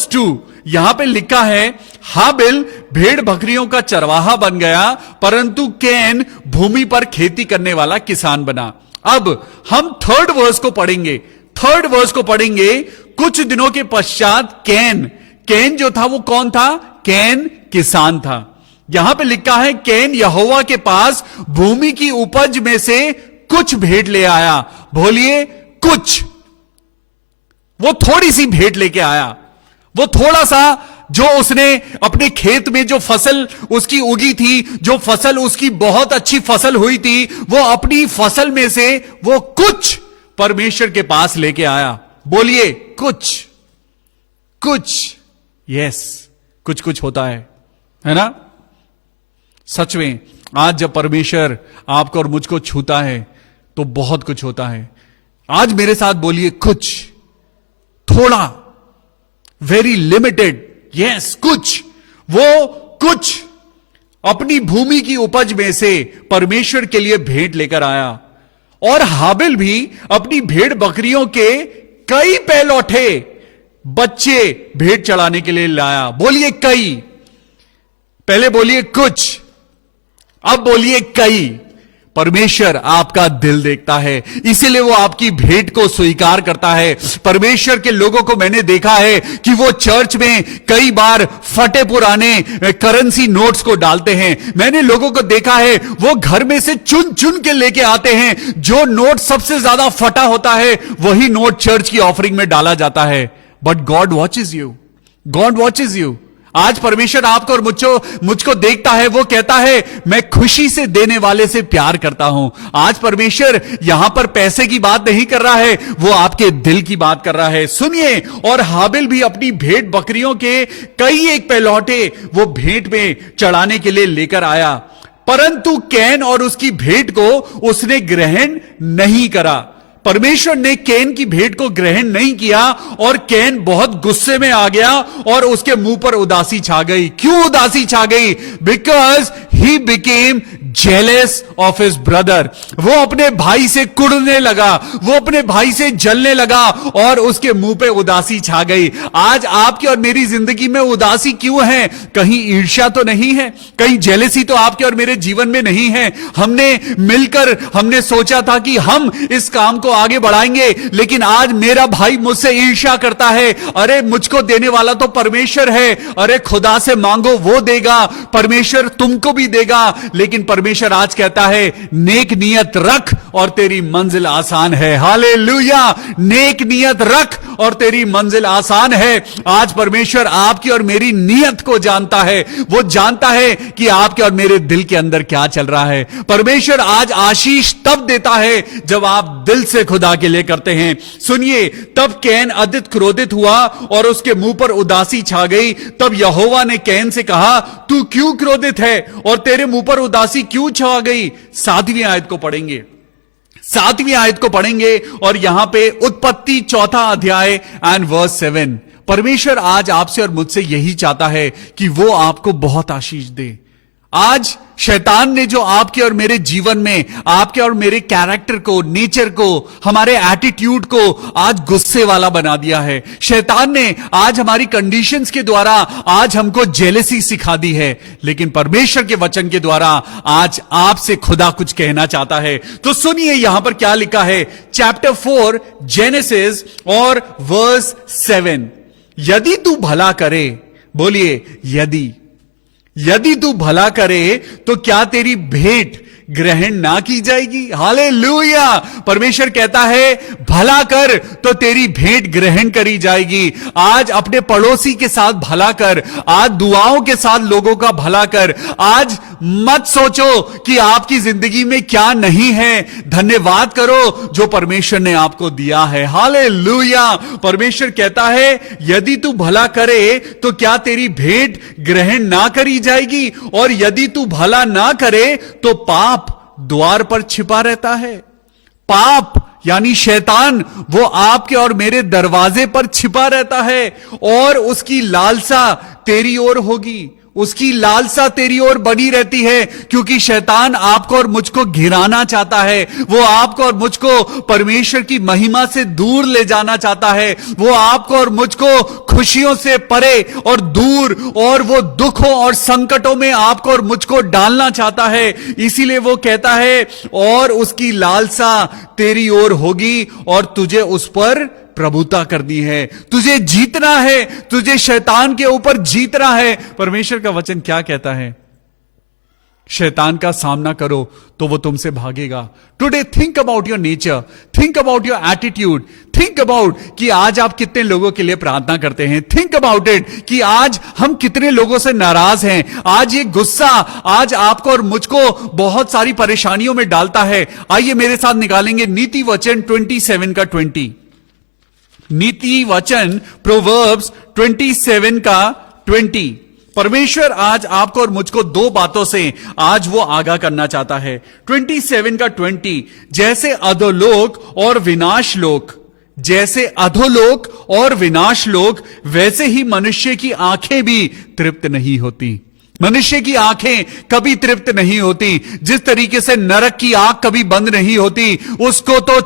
2 यहां पे लिखा है, हाबिल भेड़ बकरियों का चरवाहा बन गया, परंतु कैन भूमि पर खेती करने वाला किसान बना। अब हम थर्ड वर्स को पढ़ेंगे। कुछ दिनों के पश्चात कैन जो था वो कौन था? कैन किसान था। यहां पे लिखा है, कैन यहोवा के पास भूमि की उपज में से कुछ भेंट ले आया। बोलिए कुछ। वो थोड़ी सी भेंट लेके आया, वो थोड़ा सा जो उसने अपने खेत में जो फसल उसकी उगी थी, जो फसल उसकी बहुत अच्छी फसल हुई थी, वो अपनी फसल में से वो कुछ परमेश्वर के पास लेके आया। बोलिए कुछ। यस, कुछ होता है ना? सच में आज जब परमेश्वर आपको और मुझको छूता है तो बहुत कुछ होता है। आज मेरे साथ बोलिए कुछ, थोड़ा, वेरी लिमिटेड। यस, कुछ। वो कुछ अपनी भूमि की उपज में से परमेश्वर के लिए भेंट लेकर आया और हाबिल भी अपनी भेड़ बकरियों के कई पहलौठे बच्चे भेंट चढ़ाने के लिए लाया। बोलिए कई। पहले बोलिए कुछ, अब बोलिए कई। परमेश्वर आपका दिल देखता है, इसीलिए वो आपकी भेंट को स्वीकार करता है। परमेश्वर के लोगों को मैंने देखा है कि वो चर्च में कई बार फटे पुराने करेंसी नोट्स को डालते हैं। मैंने लोगों को देखा है वो घर में से चुन चुन के लेके आते हैं, जो नोट सबसे ज्यादा फटा होता है वही नोट चर्च की ऑफरिंग में डाला जाता है। But God watches you. आज परमेश्वर आपको और मुझको देखता है, वो कहता है मैं खुशी से देने वाले से प्यार करता हूं। आज परमेश्वर यहां पर पैसे की बात नहीं कर रहा है, वो आपके दिल की बात कर रहा है। सुनिए, और हाबिल भी अपनी भेंट बकरियों के कई एक पहलौटे वो भेंट में चढ़ाने के लिए लेकर आया, परंतु कैन और उसकी भेंट को उसने ग्रहण नहीं करा। परमेश्वर ने कैन की भेंट को ग्रहण नहीं किया और कैन बहुत गुस्से में आ गया और उसके मुंह पर उदासी छा गई। क्यों उदासी छा गई? Because he became jealous of his brother. वो अपने भाई से कुड़ने लगा, वो अपने भाई से जलने लगा और उसके मुंह पे उदासी छा गई। आज आपकी और मेरी जिंदगी में उदासी क्यों है? कहीं ईर्ष्या तो नहीं है, कहीं जेलसी तो आपके और मेरे जीवन में नहीं है। हमने सोचा था कि हम इस काम को आगे बढ़ाएंगे, लेकिन आज मेरा भाई मुझसे ईर्ष्या करता है। अरे मुझको देने वाला तो परमेश्वर है, अरे खुदा से मांगो वो देगा, परमेश्वर तुमको भी देगा। लेकिन परमेश्वर आज कहता है नेक नियत रख और तेरी मंजिल आसान है। हालेलुया, नेक नियत रख और तेरी मंजिल आसान है। आज परमेश्वर आपकी और मेरी नियत को जानता है, वो जानता है कि आपके और मेरे दिल के अंदर क्या चल रहा है। परमेश्वर आज आशीष तब देता है जब आप दिल से खुदा के लिए करते हैं। सुनिए, तब कैन अधिक क्रोधित हुआ और उसके मुंह पर उदासी छा गई। तब यहोवा ने कैन से कहा, तू क्यों क्रोधित है और तेरे मुंह पर उदासी क्यों छा गई? 7वीं आयत को पढ़ेंगे और यहां पे उत्पत्ति 4 अध्याय एंड वर्स 7। परमेश्वर आज आपसे और मुझसे यही चाहता है कि वो आपको बहुत आशीष दे। आज शैतान ने जो आपके और मेरे जीवन में, आपके और मेरे कैरेक्टर को, नेचर को, हमारे एटीट्यूड को आज गुस्से वाला बना दिया है। शैतान ने आज हमारी कंडीशंस के द्वारा आज हमको जेलसी सिखा दी है, लेकिन परमेश्वर के वचन के द्वारा आज आपसे खुदा कुछ कहना चाहता है। तो सुनिए यहां पर क्या लिखा है, चैप्टर 4 जेनेसिस और वर्स 7। यदि तू भला करे, बोलिए यदि तू भला करे तो क्या तेरी भेंट ग्रहण ना की जाएगी? हालेलुया। परमेश्वर कहता है भला कर तो तेरी भेंट ग्रहण करी जाएगी। आज अपने पड़ोसी के साथ भला कर, आज दुआओं के साथ लोगों का भला कर। आज मत सोचो कि आपकी जिंदगी में क्या नहीं है, धन्यवाद करो जो परमेश्वर ने आपको दिया है। हालेलुया। परमेश्वर कहता है यदि तू भला करे तो क्या तेरी भेंट ग्रहण ना करी जाएगी, और यदि तू भला ना करे तो पाप द्वार पर छिपा रहता है। पाप यानी शैतान वो आपके और मेरे दरवाजे पर छिपा रहता है, और उसकी लालसा तेरी ओर होगी, उसकी लालसा तेरी ओर बनी रहती है, क्योंकि शैतान आपको और मुझको घिराना चाहता है। वो आपको और मुझको परमेश्वर की महिमा से दूर ले जाना चाहता है। वो आपको और मुझको खुशियों से परे और दूर, और वो दुखों और संकटों में आपको और मुझको डालना चाहता है। इसीलिए वो कहता है और उसकी लालसा तेरी ओर होगी, और तुझे उस पर प्रभुता करनी है, तुझे जीतना है, तुझे शैतान के ऊपर जीतना है। परमेश्वर का वचन क्या कहता है? शैतान का सामना करो तो वो तुमसे भागेगा। Today think about your nature, think about your attitude, think about कि आज आप कितने लोगों के लिए प्रार्थना करते हैं। थिंक अबाउट इट कि आज हम कितने लोगों से नाराज हैं। आज ये गुस्सा आज आपको और मुझको बहुत सारी परेशानियों में डालता है। आइए मेरे साथ निकालेंगे नीति वचन 27 का 20। नीति वचन प्रोवर्ब्स 27 का 20। परमेश्वर आज आपको और मुझको दो बातों से आज वो आगाह करना चाहता है। 27 का 20, जैसे अधोलोक और विनाश लोक, जैसे अधोलोक और विनाश लोक, वैसे ही मनुष्य की आंखें भी तृप्त नहीं होती। मनुष्य की आंखें कभी तृप्त नहीं होती। जिस तरीके से नरक की आंख कभी बंद नहीं होती, उसको तो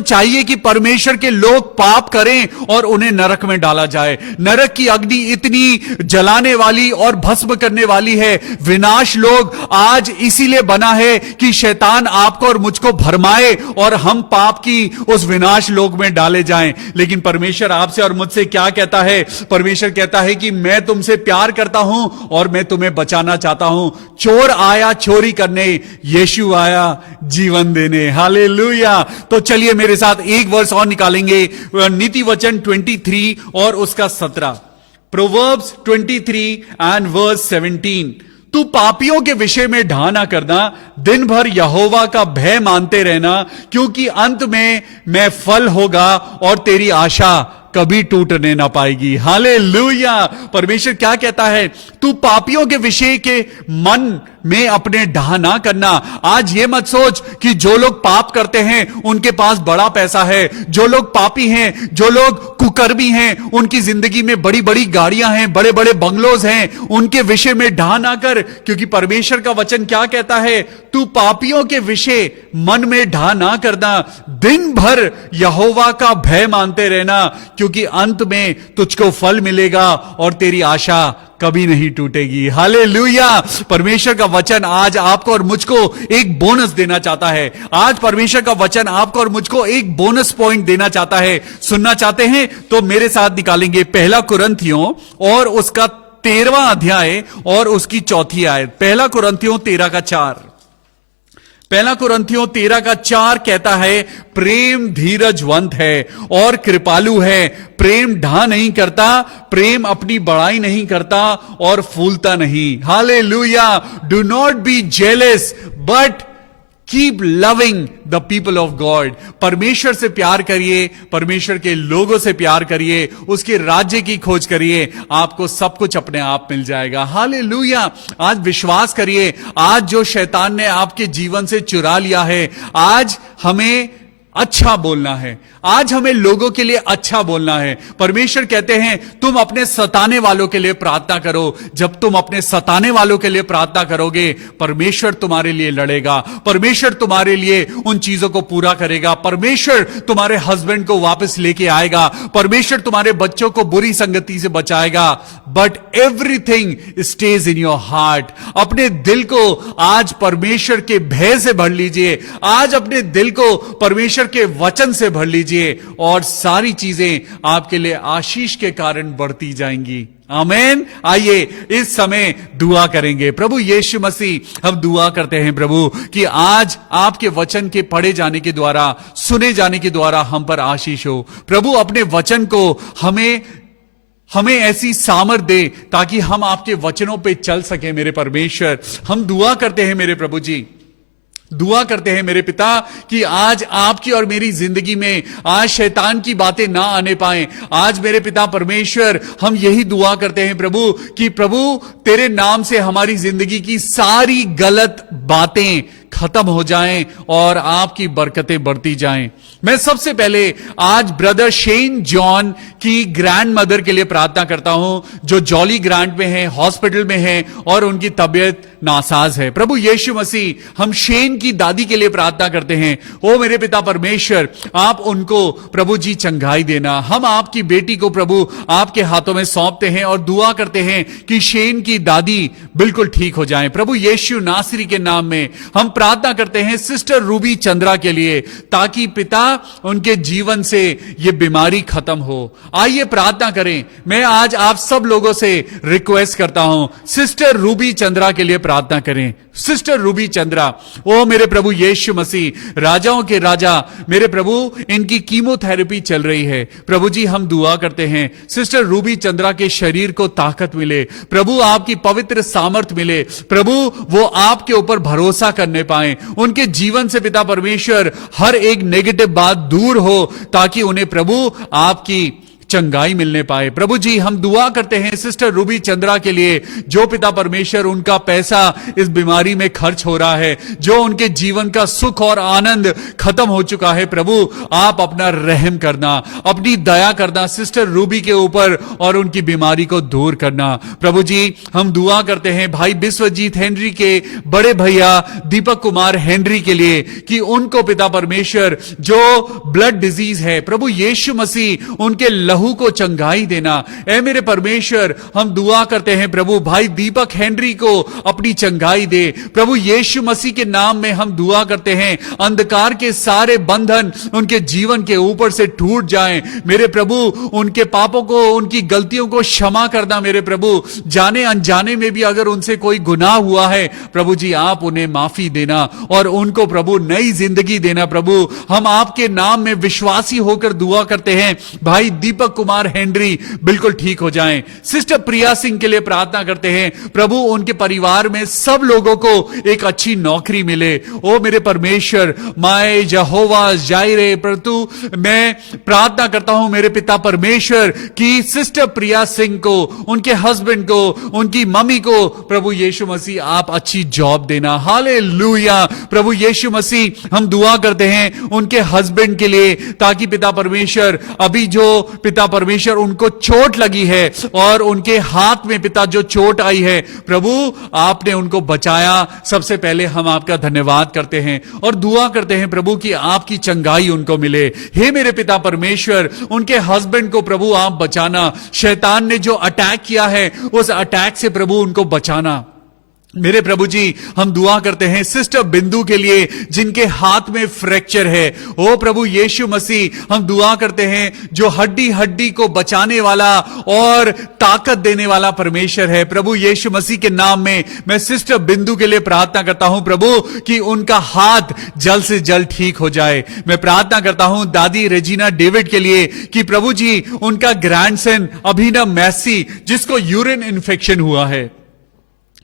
चाहिए कि परमेश्वर के लोग पाप करें और उन्हें नरक में डाला जाए। नरक की अग्नि इतनी जलाने वाली और भस्म करने वाली है। विनाश लोग आज इसीलिए बना है कि शैतान आपको और मुझको भरमाए और हम पाप की उस विनाश लोक में डाले जाएं। लेकिन परमेश्वर आपसे और मुझसे क्या कहता है? परमेश्वर कहता है कि मैं तुमसे प्यार करता हूं और मैं तुम्हें बचाना चाहता हूं। चोर आया चोरी करने, यीशु आया जीवन देने। हालेलुया। तो चलिए मेरे साथ एक वर्स और निकालेंगे, नीति वचन 23 और उसका 17। Proverbs 23 and verse 17। तू पापियों के विषय में ढा ना करना, दिन भर यहोवा का भय मानते रहना, क्योंकि अंत में मैं फल होगा और तेरी आशा कभी टूटने ना पाएगी। हालेलुया। परमेश्वर क्या कहता है? तू पापियों के विषय के मन में अपने ढा ना करना। आज ये मत सोच कि जो लोग पाप करते हैं उनके पास बड़ा पैसा है, जो लोग पापी हैं, जो लोग कुकर्मी हैं, उनकी जिंदगी में बड़ी बड़ी गाड़ियां हैं, बड़े बड़े बंगलोज हैं, उनके विषय में ढा ना कर। क्योंकि परमेश्वर का वचन क्या कहता है? तू पापियों के विषय मन में ढा ना करना, दिन भर यहोवा का भय मानते रहना, क्योंकि अंत में तुझको फल मिलेगा और तेरी आशा कभी नहीं टूटेगी। हालेलुया। परमेश्वर का वचन आज आपको और मुझको एक बोनस देना चाहता है। आज परमेश्वर का वचन आपको और मुझको एक बोनस पॉइंट देना चाहता है। सुनना चाहते हैं तो मेरे साथ निकालेंगे पहला कुरिन्थियों और उसका 13वां अध्याय और उसकी 4थी आयत। पहला कुरिन्थियों 13 का 4। पहला कुरिन्थियों 13 का 4 कहता है, प्रेम धीरजवंत है और कृपालु है, प्रेम ढा नहीं करता, प्रेम अपनी बड़ाई नहीं करता और फूलता नहीं। Hallelujah. Do not be jealous but keep loving the people of God. परमेश्वर से प्यार करिए, परमेश्वर के लोगों से प्यार करिए, उसके राज्य की खोज करिए, आपको सब कुछ अपने आप मिल जाएगा। हालेलुया। आज विश्वास करिए, आज जो शैतान ने आपके जीवन से चुरा लिया है, आज हमें अच्छा बोलना है, आज हमें लोगों के लिए अच्छा बोलना है। परमेश्वर कहते हैं तुम अपने सताने वालों के लिए प्रार्थना करो। जब तुम अपने सताने वालों के लिए प्रार्थना करोगे, परमेश्वर तुम्हारे लिए लड़ेगा, परमेश्वर तुम्हारे लिए उन चीजों को पूरा करेगा, परमेश्वर तुम्हारे हस्बैंड को वापस लेके आएगा, परमेश्वर तुम्हारे बच्चों को बुरी संगति से बचाएगा। But everything stage in your heart. अपने दिल को आज परमेश्वर के भय से भर लीजिए, आज अपने दिल को परमेश्वर के वचन से भर लीजिए और सारी चीजें आपके लिए आशीष के कारण बढ़ती जाएंगी। आमीन। आइए इस समय दुआ करेंगे। प्रभु यीशु मसीह, हम दुआ करते हैं प्रभु कि आज आपके वचन के पढ़े जाने के द्वारा, सुने जाने के द्वारा हम पर आशीष हो। प्रभु अपने वचन को हमें ऐसी सामर्थ दे ताकि हम आपके वचनों पे चल सके। मेरे परमेश्वर, हम दुआ करते हैं मेरे प्रभु जी, दुआ करते हैं मेरे पिता कि आज आपकी और मेरी जिंदगी में आज शैतान की बातें ना आने पाए। आज मेरे पिता परमेश्वर, हम यही दुआ करते हैं प्रभु कि प्रभु तेरे नाम से हमारी जिंदगी की सारी गलत बातें खत्म हो जाएं और आपकी बरकतें बढ़ती जाएं। मैं सबसे पहले आज ब्रदर शेन जॉन की ग्रैंड मदर के लिए प्रार्थना करता हूं, जो जॉली ग्रांट में है, हॉस्पिटल में है और उनकी तबीयत नासाज है। प्रभु यीशु मसीह, हम शेन की दादी के लिए प्रार्थना करते हैं। ओ मेरे पिता परमेश्वर, आप उनको प्रभु जी चंगाई देना। हम आपकी बेटी को प्रभु आपके हाथों में सौंपते हैं और दुआ करते हैं कि शेन की दादी बिल्कुल ठीक हो जाए। प्रभु यीशु नासरी के नाम में हम प्रार्थना करते हैं सिस्टर रूबी चंद्रा के लिए, ताकि पिता उनके जीवन से ये बीमारी खत्म हो। आइए प्रार्थना करें। मैं आज आप सब लोगों से रिक्वेस्ट करता हूं, सिस्टर रूबी चंद्रा के लिए प्रार्थना करें। सिस्टर रूबी चंद्रा, ओ मेरे प्रभु यीशु मसीह, राजाओं के राजा, मेरे प्रभु इनकी कीमोथेरेपी चल रही है। प्रभु जी हम दुआ करते हैं सिस्टर रूबी चंद्रा के शरीर को ताकत मिले, प्रभु आपकी पवित्र सामर्थ मिले, प्रभु वो आपके ऊपर भरोसा करने पाए, उनके जीवन से पिता परमेश्वर हर एक नेगेटिव बात दूर हो, ताकि उन्हें प्रभु आपकी चंगाई मिलने पाए। प्रभु जी हम दुआ करते हैं सिस्टर रूबी चंद्रा के लिए, जो पिता परमेश्वर उनका पैसा इस बीमारी में खर्च हो रहा है, जो उनके जीवन का सुख और आनंद खत्म हो चुका है। प्रभु आप अपना रहम करना, अपनी दया करना सिस्टर रूबी के ऊपर और उनकी बीमारी को दूर करना। प्रभु जी हम दुआ करते हैं भाई विश्वजीत हेनरी के बड़े भैया दीपक कुमार हेनरी के लिए, कि उनको पिता परमेश्वर जो ब्लड डिजीज है, प्रभु यीशु मसीह उनके लहू को चंगाई देना। ऐ मेरे परमेश्वर, हम दुआ करते हैं प्रभु भाई दीपक हेनरी को अपनी चंगाई दे। प्रभु यीशु मसीह के नाम में हम दुआ करते हैं अंधकार के सारे बंधन उनके जीवन के ऊपर से टूट जाएं। मेरे प्रभु उनके पापों को, उनकी गलतियों को क्षमा करना। मेरे प्रभु जाने अनजाने में भी अगर उनसे कोई गुनाह हुआ है, प्रभु जी आप उन्हें माफी देना और उनको प्रभु नई जिंदगी देना। प्रभु हम आपके नाम में विश्वासी होकर दुआ करते हैं भाई दीपक कुमार हेनरी बिल्कुल ठीक हो जाएं। सिस्टर प्रिया सिंह के लिए प्रार्थना करते हैं प्रभु उनके परिवार में सब लोगों को एक अच्छी नौकरी मिले। ओ मेरे परमेश्वर, माय यहोवा जायरे, परंतु मैं प्रार्थना करता हूं मेरे पिता परमेश्वर कि सिस्टर प्रिया सिंह को, उनके हस्बैंड को, उनकी मम्मी को प्रभु यीशु मसीह आप अच्छी जॉब देना। हालेलुया। प्रभु यीशु मसीह हम दुआ करते हैं उनके हस्बैंड के लिए, ताकि पिता परमेश्वर अभी जो पिता परमेश्वर उनको चोट लगी है और उनके हाथ में पिता जो चोट आई है, प्रभु आपने उनको बचाया। सबसे पहले हम आपका धन्यवाद करते हैं और दुआ करते हैं प्रभु कि आपकी चंगाई उनको मिले। हे मेरे पिता परमेश्वर, उनके हस्बैंड को प्रभु आप बचाना। शैतान ने जो अटैक किया है उस अटैक से प्रभु उनको बचाना। मेरे प्रभु जी हम दुआ करते हैं सिस्टर बिंदु के लिए जिनके हाथ में फ्रैक्चर है। ओ प्रभु यीशु मसीह हम दुआ करते हैं जो हड्डी हड्डी को बचाने वाला और ताकत देने वाला परमेश्वर है। प्रभु यीशु मसीह के नाम में मैं सिस्टर बिंदु के लिए प्रार्थना करता हूं प्रभु कि उनका हाथ जल्द से जल्द ठीक हो जाए। मैं प्रार्थना करता हूं दादी रेजिना डेविड के लिए कि प्रभु जी उनका ग्रैंडसन अभिनव मैसी जिसको यूरिन इन्फेक्शन हुआ है,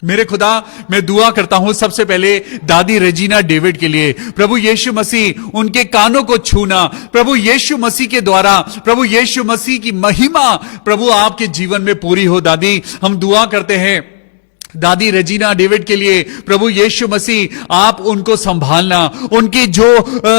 मेरे खुदा मैं दुआ करता हूं सबसे पहले दादी रेजिना डेविड के लिए। प्रभु यीशु मसीह उनके कानों को छूना, प्रभु यीशु मसीह के द्वारा प्रभु यीशु मसीह की महिमा प्रभु आपके जीवन में पूरी हो। दादी हम दुआ करते हैं दादी रेजिना डेविड के लिए प्रभु यीशु मसीह आप उनको संभालना, उनकी जो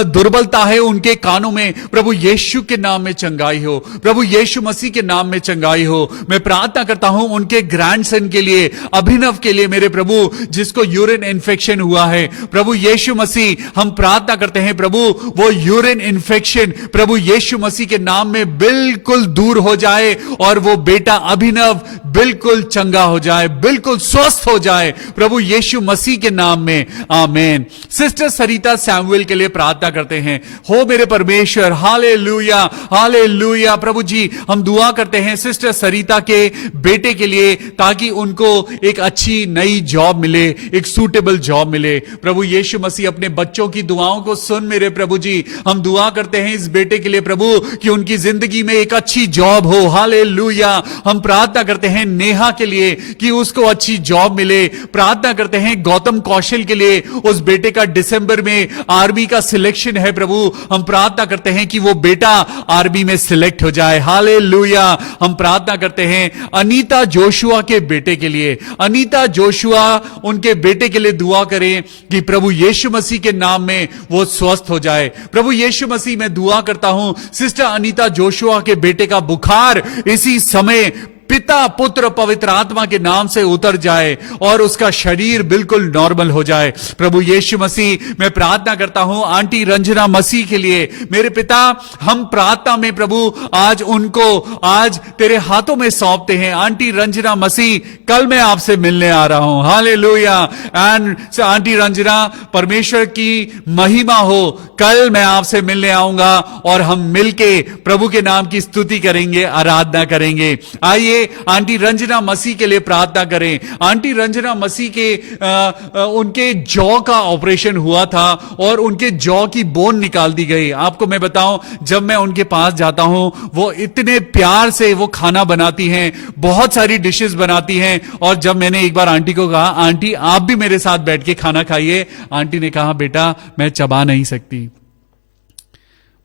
दुर्बलता है उनके कानों में प्रभु यीशु के नाम में चंगाई हो, प्रभु यीशु मसीह के नाम में चंगाई हो। मैं प्रार्थना करता हूं उनके ग्रैंडसन के लिए, अभिनव के लिए मेरे प्रभु, जिसको यूरिन इन्फेक्शन हुआ है, प्रभु यीशु मसीह हम प्रार्थना करते हैं प्रभु वो यूरिन इन्फेक्शन प्रभु यीशु मसीह के नाम में बिल्कुल दूर हो जाए और वो बेटा अभिनव बिल्कुल चंगा हो जाए, बिल्कुल स्वस्थ हो जाए प्रभु यीशु मसीह के नाम में, आमीन। सिस्टर सरिता सैमुअल के लिए प्रार्थना करते हैं। हो मेरे परमेश्वर, हालेलुया हालेलुया। प्रभु जी हम दुआ करते हैं सिस्टर सरिता के बेटे के लिए, ताकि उनको एक अच्छी नई जॉब मिले, एक सूटेबल जॉब मिले। प्रभु यीशु मसीह अपने बच्चों की दुआओं को सुन मेरे प्रभु जी। हम दुआ करते हैं इस बेटे के लिए प्रभु कि उनकी जिंदगी में एक अच्छी जॉब हो, हालेलुया। हम प्रार्थना करते हैं नेहा के लिए कि उसको अच्छी जॉब मिले। प्रार्थना करते हैं गौतम कौशल के लिए, उस बेटे का दिसंबर में आर्मी का सिलेक्शन है प्रभु। हम प्रार्थना करते हैं कि वो बेटा आर्मी में सिलेक्ट हो जाए, हालेलुया। हम प्रार्थना करते हैं अनीता जोशुआ के बेटे के लिए, अनीता जोशुआ उनके बेटे के लिए दुआ करें कि प्रभु यीशु मसीह के नाम में वो स्वस्थ हो जाए। प्रभु यीशु मसीह मैं दुआ करता हूं सिस्टर अनीता जोशुआ के बेटे का बुखार इसी समय पिता पुत्र पवित्र आत्मा के नाम से उतर जाए और उसका शरीर बिल्कुल नॉर्मल हो जाए। प्रभु यीशु मसीह मैं प्रार्थना करता हूं आंटी रंजना मसीह के लिए। मेरे पिता हम प्रार्थना में प्रभु आज उनको आज तेरे हाथों में सौंपते हैं। आंटी रंजना मसीह कल मैं आपसे मिलने आ रहा हूं, हालेलुया। एंड आंटी रंजना परमेश्वर की महिमा हो, कल मैं आपसे मिलने आऊंगा और हम मिलके प्रभु के नाम की स्तुति करेंगे, आराधना करेंगे। आइए आंटी रंजना मसीह के लिए प्रार्थना करें। आंटी रंजना मसीह के उनके जॉ का ऑपरेशन हुआ था और उनके जॉ की बोन निकाल दी गई। आपको मैं बताऊं, जब मैं उनके पास जाता हूं वो इतने प्यार से वो खाना बनाती हैं, बहुत सारी डिशेस बनाती हैं। और जब मैंने एक बार आंटी को कहा आंटी आप भी मेरे साथ बैठ के खाना खाइए, आंटी ने कहा बेटा मैं चबा नहीं सकती।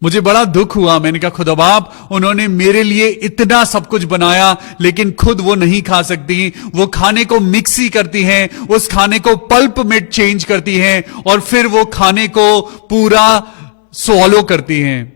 मुझे बड़ा दुख हुआ। मैंने कहा खुदा बाप उन्होंने मेरे लिए इतना सब कुछ बनाया लेकिन खुद वो नहीं खा सकती। वो खाने को मिक्स ही करती हैं, उस खाने को पल्प में चेंज करती हैं और फिर वो खाने को पूरा स्वॉलो करती हैं।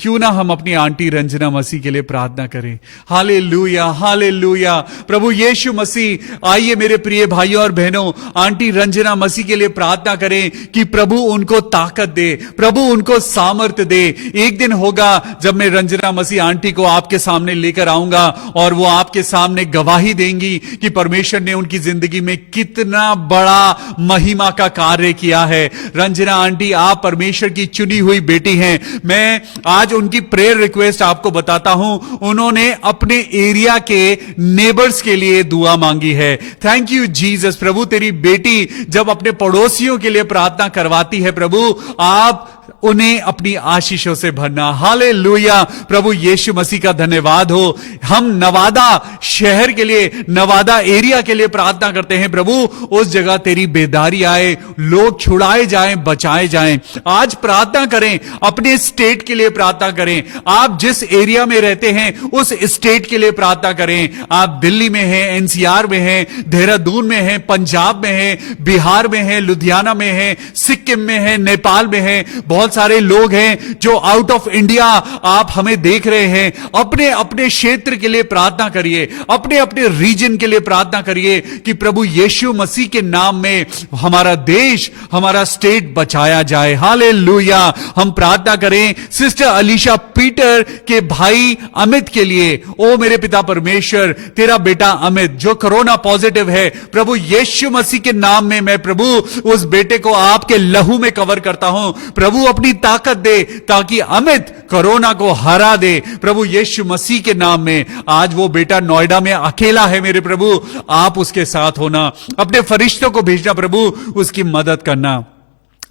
क्यों ना हम अपनी आंटी रंजना मसीह के लिए प्रार्थना करें। Hallelujah hallelujah. प्रभु यीशु मसीह आइए मेरे प्रिय भाइयों और बहनों, आंटी रंजना मसीह के लिए प्रार्थना करें कि प्रभु उनको ताकत दे, प्रभु उनको सामर्थ्य दे। एक दिन होगा जब मैं रंजना मसीह आंटी को आपके सामने लेकर आऊंगा और वो आपके सामने गवाही देंगी कि परमेश्वर ने उनकी जिंदगी में कितना बड़ा महिमा का कार्य किया है। रंजना आंटी आप परमेश्वर की चुनी हुई बेटी हैं। मैं आज उनकी प्रेयर रिक्वेस्ट आपको बताता हूं। उन्होंने अपने एरिया के नेबर्स के लिए दुआ मांगी है। Thank you Jesus. प्रभु तेरी बेटी जब अपने पड़ोसियों के लिए प्रार्थना करवाती है प्रभु आप उन्हें अपनी आशीषों से भरना। हालेलुया। प्रभु यीशु मसीह का धन्यवाद हो। हम नवादा शहर के लिए, नवादा एरिया के लिए प्रार्थना करते हैं प्रभु उस जगह तेरी बेदारी आए, लोग छुड़ाए जाएं, बचाए जाएं। आज प्रार्थना करें अपने स्टेट के लिए, प्रार्थना करें। आप जिस एरिया में रहते हैं उस स्टेट के लिए प्रार्थना करें। आप दिल्ली में हैं, एनसीआर में हैं, देहरादून में हैं, पंजाब में हैं, बिहार में हैं, लुधियाना में हैं, सिक्किम में हैं, नेपाल में हैं। बहुत सारे लोग हैं जो आउट ऑफ इंडिया आप हमें देख रहे हैं। अपने अपने क्षेत्र के लिए प्रार्थना करिए, अपने अपने रीजन के लिए प्रार्थना करिए कि प्रभु यीशु मसीह के नाम में हमारा देश, हमारा स्टेट बचाया जाए। हालेलुया। हम प्रार्थना करें सिस्टर अलीशा पीटर के भाई अमित के लिए। ओ मेरे पिता परमेश्वर, तेरा बेटा अमित जो कोरोना पॉजिटिव है, प्रभु यीशु मसीह के नाम में मैं प्रभु उस बेटे को आपके लहू में कवर करता हूं। प्रभु अपनी ताकत दे ताकि अमित कोरोना को हरा दे प्रभु यीशु मसीह के नाम में। आज वो बेटा नोएडा में अकेला है मेरे प्रभु, आप उसके साथ होना, अपने फरिश्तों को भेजना प्रभु, उसकी मदद करना।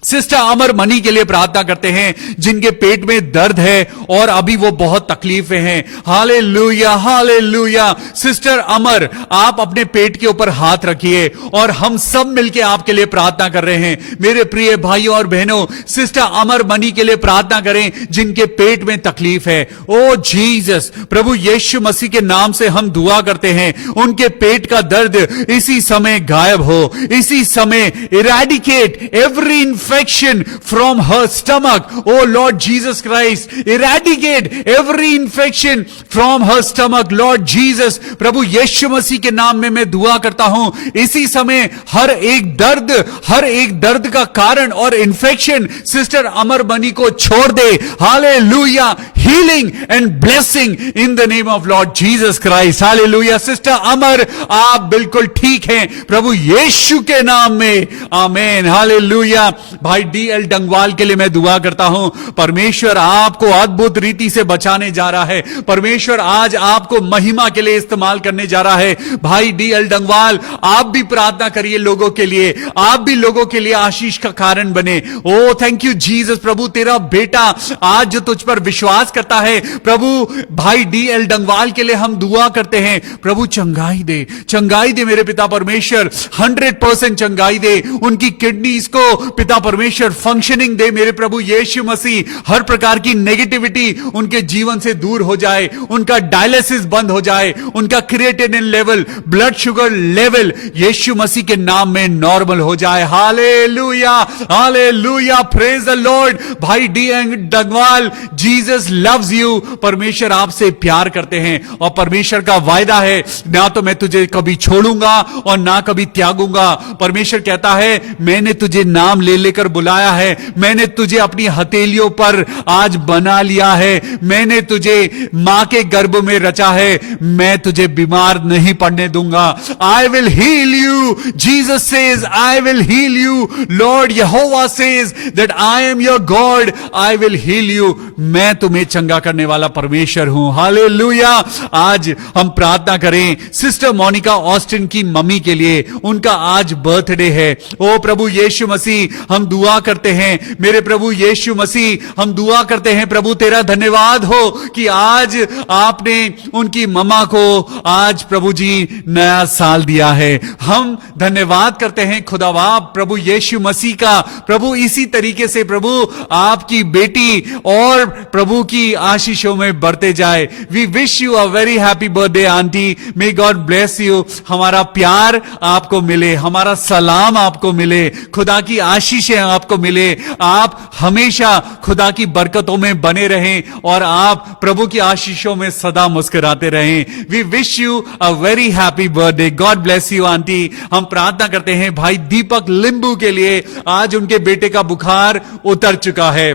सिस्टर अमर मनी के लिए प्रार्थना करते हैं, जिनके पेट में दर्द है और अभी वो बहुत तकलीफें हैं। Hallelujah, hallelujah. सिस्टर अमर, आप अपने पेट के ऊपर हाथ रखिए और हम सब मिलकर आपके लिए प्रार्थना कर रहे हैं। मेरे प्रिय भाइयों और बहनों, सिस्टर अमर मनी के लिए प्रार्थना करें, जिनके पेट में तकलीफ है। ओ जीसस, प्रभु यीशु मसीह के नाम से हम दुआ करते हैं, उनके पेट का दर्द इसी समय गायब हो, इसी समय eradicate every infection from her stomach. Oh Lord Jesus Christ, eradicate every infection from her stomach. Lord Jesus, प्रभु यीशु मसीह के नाम में मैं दुआ करता हूं, इसी समय हर एक दर्द का कारण और इन्फेक्शन सिस्टर अमर मनी को छोड़ दे। Hallelujah, healing and blessing in the name of Lord Jesus Christ. Hallelujah. Sister Amar, आप बिल्कुल ठीक हैं प्रभु यीशु के नाम में, आमीन। हालेलुया। भाई DL डंगवाल के लिए मैं दुआ करता हूं, परमेश्वर आपको अद्भुत रीति से बचाने जा रहा है। परमेश्वर आज आपको महिमा के लिए इस्तेमाल करने जा रहा है। भाई DL डंगवाल, आप भी प्रार्थना करिए लोगों के लिए, आप भी लोगों के लिए आशीष का कारण बने। ओ थैंक यू जीसस। प्रभु तेरा बेटा आज जो तुझ पर विश्वास करता है, प्रभु भाई DL डंगवाल के लिए हम दुआ करते हैं, प्रभु चंगाई दे, चंगाई दे मेरे पिता परमेश्वर, 100% चंगाई दे। उनकी किडनीज को पिता परमेश्वर फंक्शनिंग दे मेरे प्रभु यीशु मसीह। हर प्रकार की नेगेटिविटी उनके जीवन से दूर हो जाए, उनका डायलिसिस बंद हो जाए, उनका creatinine level, blood sugar level यीशु मसीह के नाम में नॉर्मल हो जाए। Hallelujah, hallelujah, praise the Lord. भाई DL Dangwal, Jesus loves you. परमेश्वर आपसे प्यार करते हैं और परमेश्वर का वायदा है, ना तो मैं तुझे कभी छोड़ूंगा और ना कभी त्यागूंगा। परमेश्वर कहता है, मैंने तुझे नाम ले लेकर बुलाया है, मैंने तुझे अपनी हथेलियों पर आज बना लिया है, मैंने तुझे मां के गर्भ में रचा है, मैं तुझे बीमार नहीं पड़ने दूंगा। I will heal you, Jesus says I will heal you. Lord यहोवा says that I am your God, I will heal you. मैं तुम्हें चंगा करने वाला परमेश्वर हूं। हालेलुया। आज हम प्रार्थना करें सिस्टर मोनिका ऑस्टिन की मम्मी के लिए, उनका आज बर्थडे है। ओ प्रभु यीशु मसीह, हम दुआ करते हैं, मेरे प्रभु यीशु मसीह, हम दुआ करते हैं प्रभु तेरा धन्यवाद हो कि आज आपने उनकी मम्मा को आज प्रभु जी नया साल दिया है। हम धन्यवाद करते हैं खुदावा प्रभु यीशु मसीह का। प्रभु इसी तरीके से प्रभु आपकी बेटी और प्रभु की आशीषों में बढ़ते जाए। We wish you a very happy birthday aunty, may God bless you. हमारा प्यार आपको मिले, हमारा सलाम आपको मिले, खुदा की आशीषें आपको मिले, आप हमेशा खुदा की बरकतों में बने रहें और आप प्रभु की आशीषों में सदा मुस्कुराते रहें। We wish you a very happy birthday, God bless you aunty. हम प्रार्थना करते हैं भाई दीपक लिंबू के लिए, आज उनके बेटे का बुखार उतर चुका है।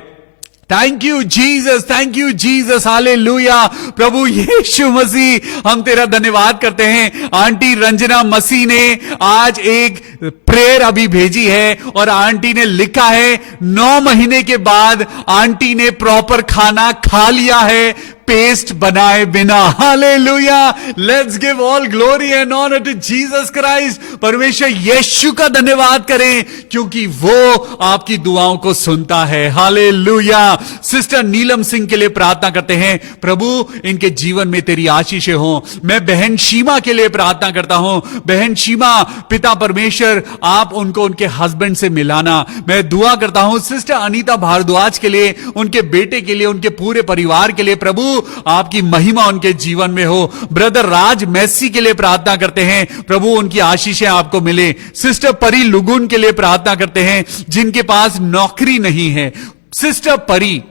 Thank you Jesus, thank you Jesus, hallelujah. प्रभु यीशु मसीह, हम तेरा धन्यवाद करते हैं। आंटी रंजना मसीह ने आज एक प्रेयर अभी भेजी है और आंटी ने लिखा है 9 महीने के बाद आंटी ने प्रॉपर खाना खा लिया है, पेस्ट बनाए बिना। Hallelujah, let's give all glory and honour to Jesus Christ. परमेश्वर यीशु का धन्यवाद करें क्योंकि वो आपकी दुआओं को सुनता है। हालेलुया। सिस्टर नीलम सिंह के लिए प्रार्थना करते हैं, प्रभु इनके जीवन में तेरी आशीषें हो। मैं बहन शीमा के लिए प्रार्थना करता हूं, बहन शीमा, पिता परमेश्वर आप उनको उनके हस्बैंड से मिलाना। मैं दुआ करता हूं सिस्टर अनीता भारद्वाज के लिए, उनके बेटे के लिए, उनके पूरे परिवार के लिए, प्रभु आपकी महिमा उनके जीवन में हो। ब्रदर राज मैसी के लिए प्रार्थना करते हैं, प्रभु उनकी आशीषें आपको मिले। सिस्टर परी लुगुन के लिए प्रार्थना करते हैं, जिनके पास नौकरी नहीं है। सिस्टर परी,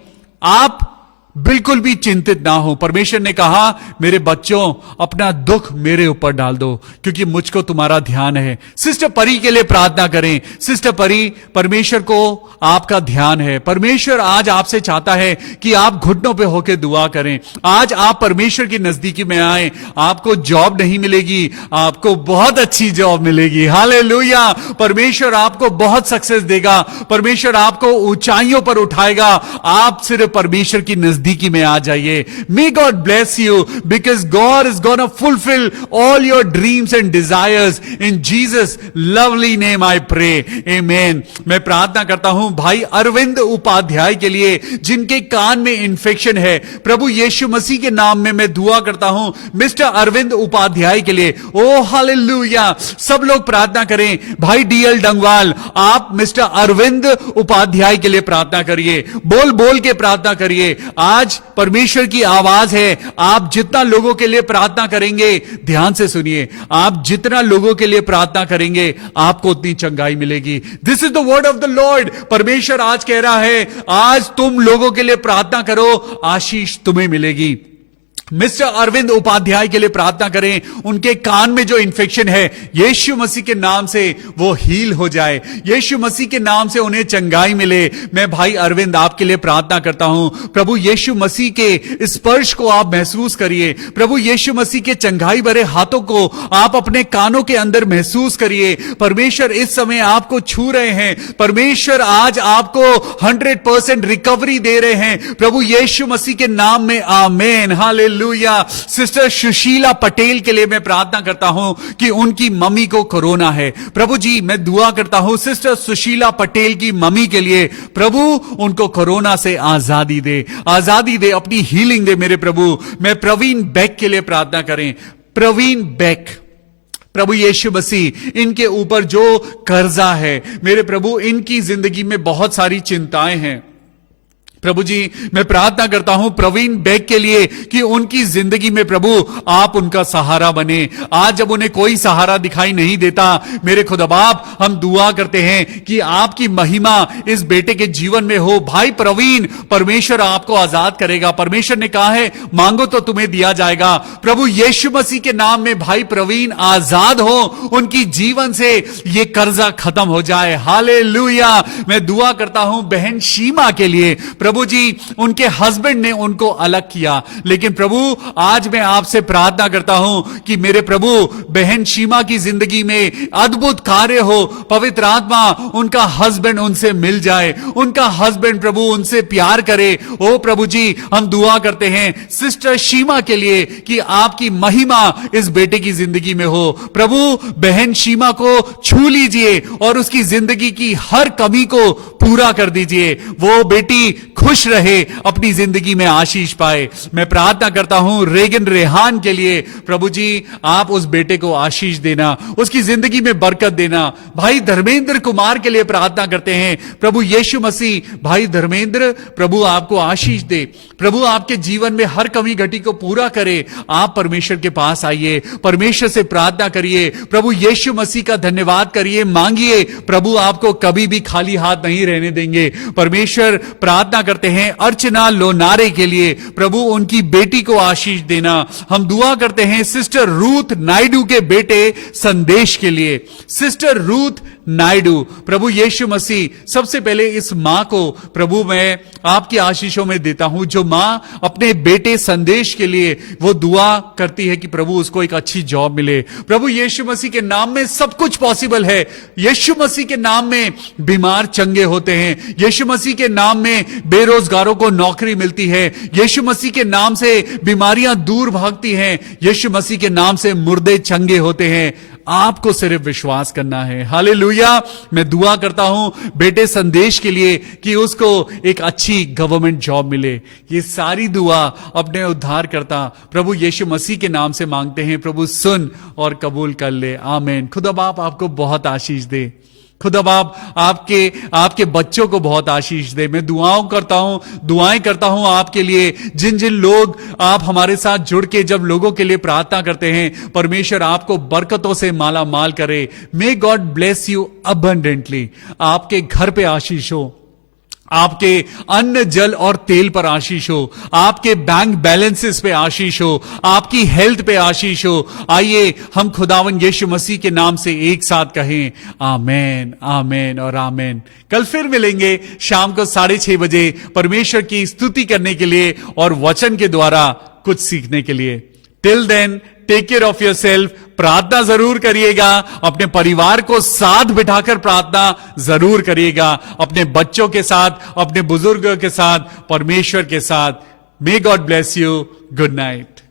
आप बिल्कुल भी चिंतित ना हो। परमेश्वर ने कहा, मेरे बच्चों अपना दुख मेरे ऊपर डाल दो क्योंकि मुझको तुम्हारा ध्यान है। सिस्टर परी के लिए प्रार्थना करें। सिस्टर परी, परमेश्वर को आपका ध्यान है। परमेश्वर आज आपसे चाहता है कि आप घुटनों पे होकर दुआ करें। आज आप परमेश्वर की नजदीकी में आए। आपको जॉब नहीं मिलेगी, आपको बहुत अच्छी जॉब मिलेगी। हालेलुया। परमेश्वर आपको बहुत सक्सेस देगा, परमेश्वर आपको ऊंचाइयों पर उठाएगा। आप सिर्फ परमेश्वर की नजदीक नजदीकी में आ जाइए। May God bless you because God is gonna fulfil all your dreams and desires in Jesus lovely name I pray, amen. मैं प्रार्थना करता हूं भाई अरविंद उपाध्याय के लिए जिनके कान में इंफेक्शन है, प्रभु यीशु मसीह के नाम में मैं दुआ करता हूं मिस्टर अरविंद उपाध्याय के लिए। ओ हालेलुया, सब लोग प्रार्थना करें। भाई डीएल डंगवाल, आप मिस्टर अरविंद उपाध्याय के लिए प्रार्थना करिए, बोल बोल के प्रार्थना करिए। आज परमेश्वर की आवाज है, आप जितना लोगों के लिए प्रार्थना करेंगे, ध्यान से सुनिए, आप जितना लोगों के लिए प्रार्थना करेंगे आपको उतनी चंगाई मिलेगी। This is the word of the Lord. परमेश्वर आज कह रहा है, आज तुम लोगों के लिए प्रार्थना करो, आशीष तुम्हें मिलेगी। मिस्टर अरविंद उपाध्याय के लिए प्रार्थना करें, उनके कान में जो इंफेक्शन है यीशु मसीह के नाम से वो हील हो जाए, यीशु मसीह के नाम से उन्हें चंगाई मिले। मैं भाई अरविंद आपके लिए प्रार्थना करता हूं, प्रभु यीशु मसीह के स्पर्श को आप महसूस करिए, प्रभु यीशु मसीह के चंगाई भरे हाथों को आप अपने कानों के अंदर महसूस करिए। परमेश्वर इस समय आपको छू रहे हैं, परमेश्वर आज आपको 100% रिकवरी दे रहे हैं, प्रभु यीशु मसीह के नाम में, आमेन, हालेलुया। सिस्टर सुशीला पटेल के लिए मैं प्रार्थना करता हूं कि उनकी मम्मी को कोरोना है। प्रभु जी मैं दुआ करता हूं सिस्टर सुशीला पटेल की मम्मी के लिए, प्रभु उनको कोरोना से आजादी दे, आजादी दे, अपनी हीलिंग दे मेरे प्रभु। मैं प्रवीण बेक के लिए प्रार्थना करें, प्रवीण बेक, प्रभु यीशु मसीह इनके ऊपर जो कर्जा है मेरे प्रभु, इनकी जिंदगी में बहुत सारी चिंताएं हैं। प्रभु जी मैं प्रार्थना करता हूं प्रवीण बेक के लिए कि उनकी जिंदगी में प्रभु आप उनका सहारा बने। आज जब उन्हें कोई सहारा दिखाई नहीं देता, मेरे खुदा बाप हम दुआ करते हैं कि आपकी महिमा इस बेटे के जीवन में हो। भाई प्रवीण, परमेश्वर आपको आजाद करेगा। परमेश्वर ने कहा है मांगो तो तुम्हें दिया जाएगा। प्रभु यीशु मसीह के नाम में भाई प्रवीण आजाद हो, उनकी जीवन से ये कर्जा खत्म हो जाए। हालेलुया। मैं दुआ करता हूं बहन शीमा के लिए, प्रभु जी उनके हस्बैंड ने उनको अलग किया, लेकिन प्रभु आज मैं आपसे प्रार्थना करता हूं कि मेरे प्रभु बहन शीमा की जिंदगी में अद्भुत कार्य हो, पवित्र आत्मा उनका हस्बैंड उनसे मिल जाए, उनका हस्बैंड प्रभु उनसे प्यार करे। ओ प्रभु जी हम दुआ करते हैं सिस्टर शीमा के लिए कि आपकी महिमा इस बेटे की जिंदगी में हो। प्रभु बहन शीमा को छू लीजिए और उसकी जिंदगी की हर कमी को पूरा कर दीजिए, वो बेटी खुश रहे, अपनी जिंदगी में आशीष पाए। मैं प्रार्थना करता हूं रेगन रेहान के लिए, प्रभु जी आप उस बेटे को आशीष देना, उसकी जिंदगी में बरकत देना। भाई धर्मेंद्र कुमार के लिए प्रार्थना करते हैं, प्रभु यीशु मसीह भाई धर्मेंद्र प्रभु आपको आशीष दे, प्रभु आपके जीवन में हर कमी घटी को पूरा करे। आप परमेश्वर के पास आइए, परमेश्वर से प्रार्थना करिए, प्रभु यीशु मसीह का धन्यवाद करिए, मांगिए, प्रभु आपको कभी भी खाली हाथ नहीं रहने देंगे। परमेश्वर प्रार्थना करते हैं अर्चना लोनारे के लिए, प्रभु उनकी बेटी को आशीष देना। हम दुआ करते हैं सिस्टर रूथ नायडू के बेटे संदेश के लिए, सिस्टर रूथ नायडू, प्रभु यीशु मसीह सबसे पहले इस मां को प्रभु मैं आपकी आशीषों में देता हूं, जो मां अपने बेटे संदेश के लिए वो दुआ करती है कि प्रभु उसको एक अच्छी जॉब मिले। प्रभु यीशु मसीह के नाम में सब कुछ पॉसिबल है, यीशु मसीह के नाम में बीमार चंगे होते हैं, यीशु मसीह के नाम में बेरोजगारों को नौकरी मिलती है, यीशु मसीह के नाम से बीमारियां दूर भागती हैं, यीशु मसीह के नाम से मुर्दे चंगे होते हैं। आपको सिर्फ विश्वास करना है। हालेलुया। मैं दुआ करता हूं बेटे संदेश के लिए कि उसको एक अच्छी गवर्नमेंट जॉब मिले। ये सारी दुआ अपने उद्धार करता प्रभु यीशु मसीह के नाम से मांगते हैं, प्रभु सुन और कबूल कर ले, आमीन। खुदा बाप आपको बहुत आशीष दे, खुदा बाप आपके बच्चों को बहुत आशीष दे। मैं दुआएं करता हूं आपके लिए, जिन जिन लोग आप हमारे साथ जुड़ के जब लोगों के लिए प्रार्थना करते हैं, परमेश्वर आपको बरकतों से माला माल करे। मे गॉड ब्लेस यू अबंडेंटली। आपके घर पे आशीष हो, आपके अन्न जल और तेल पर आशीष हो, आपके बैंक बैलेंसेस पे आशीष हो, आपकी हेल्थ पे आशीष हो। आइए हम खुदावन यीशु मसीह के नाम से एक साथ कहें आमेन, आमेन और आमेन। कल फिर मिलेंगे शाम को 6:30 बजे परमेश्वर की स्तुति करने के लिए और वचन के द्वारा कुछ सीखने के लिए। Till then take care of yourself. प्रार्थना जरूर करिएगा, अपने परिवार को साथ बिठाकर प्रार्थना जरूर करिएगा, अपने बच्चों के साथ, अपने बुजुर्गों के साथ, परमेश्वर के साथ। May God bless you. Good night.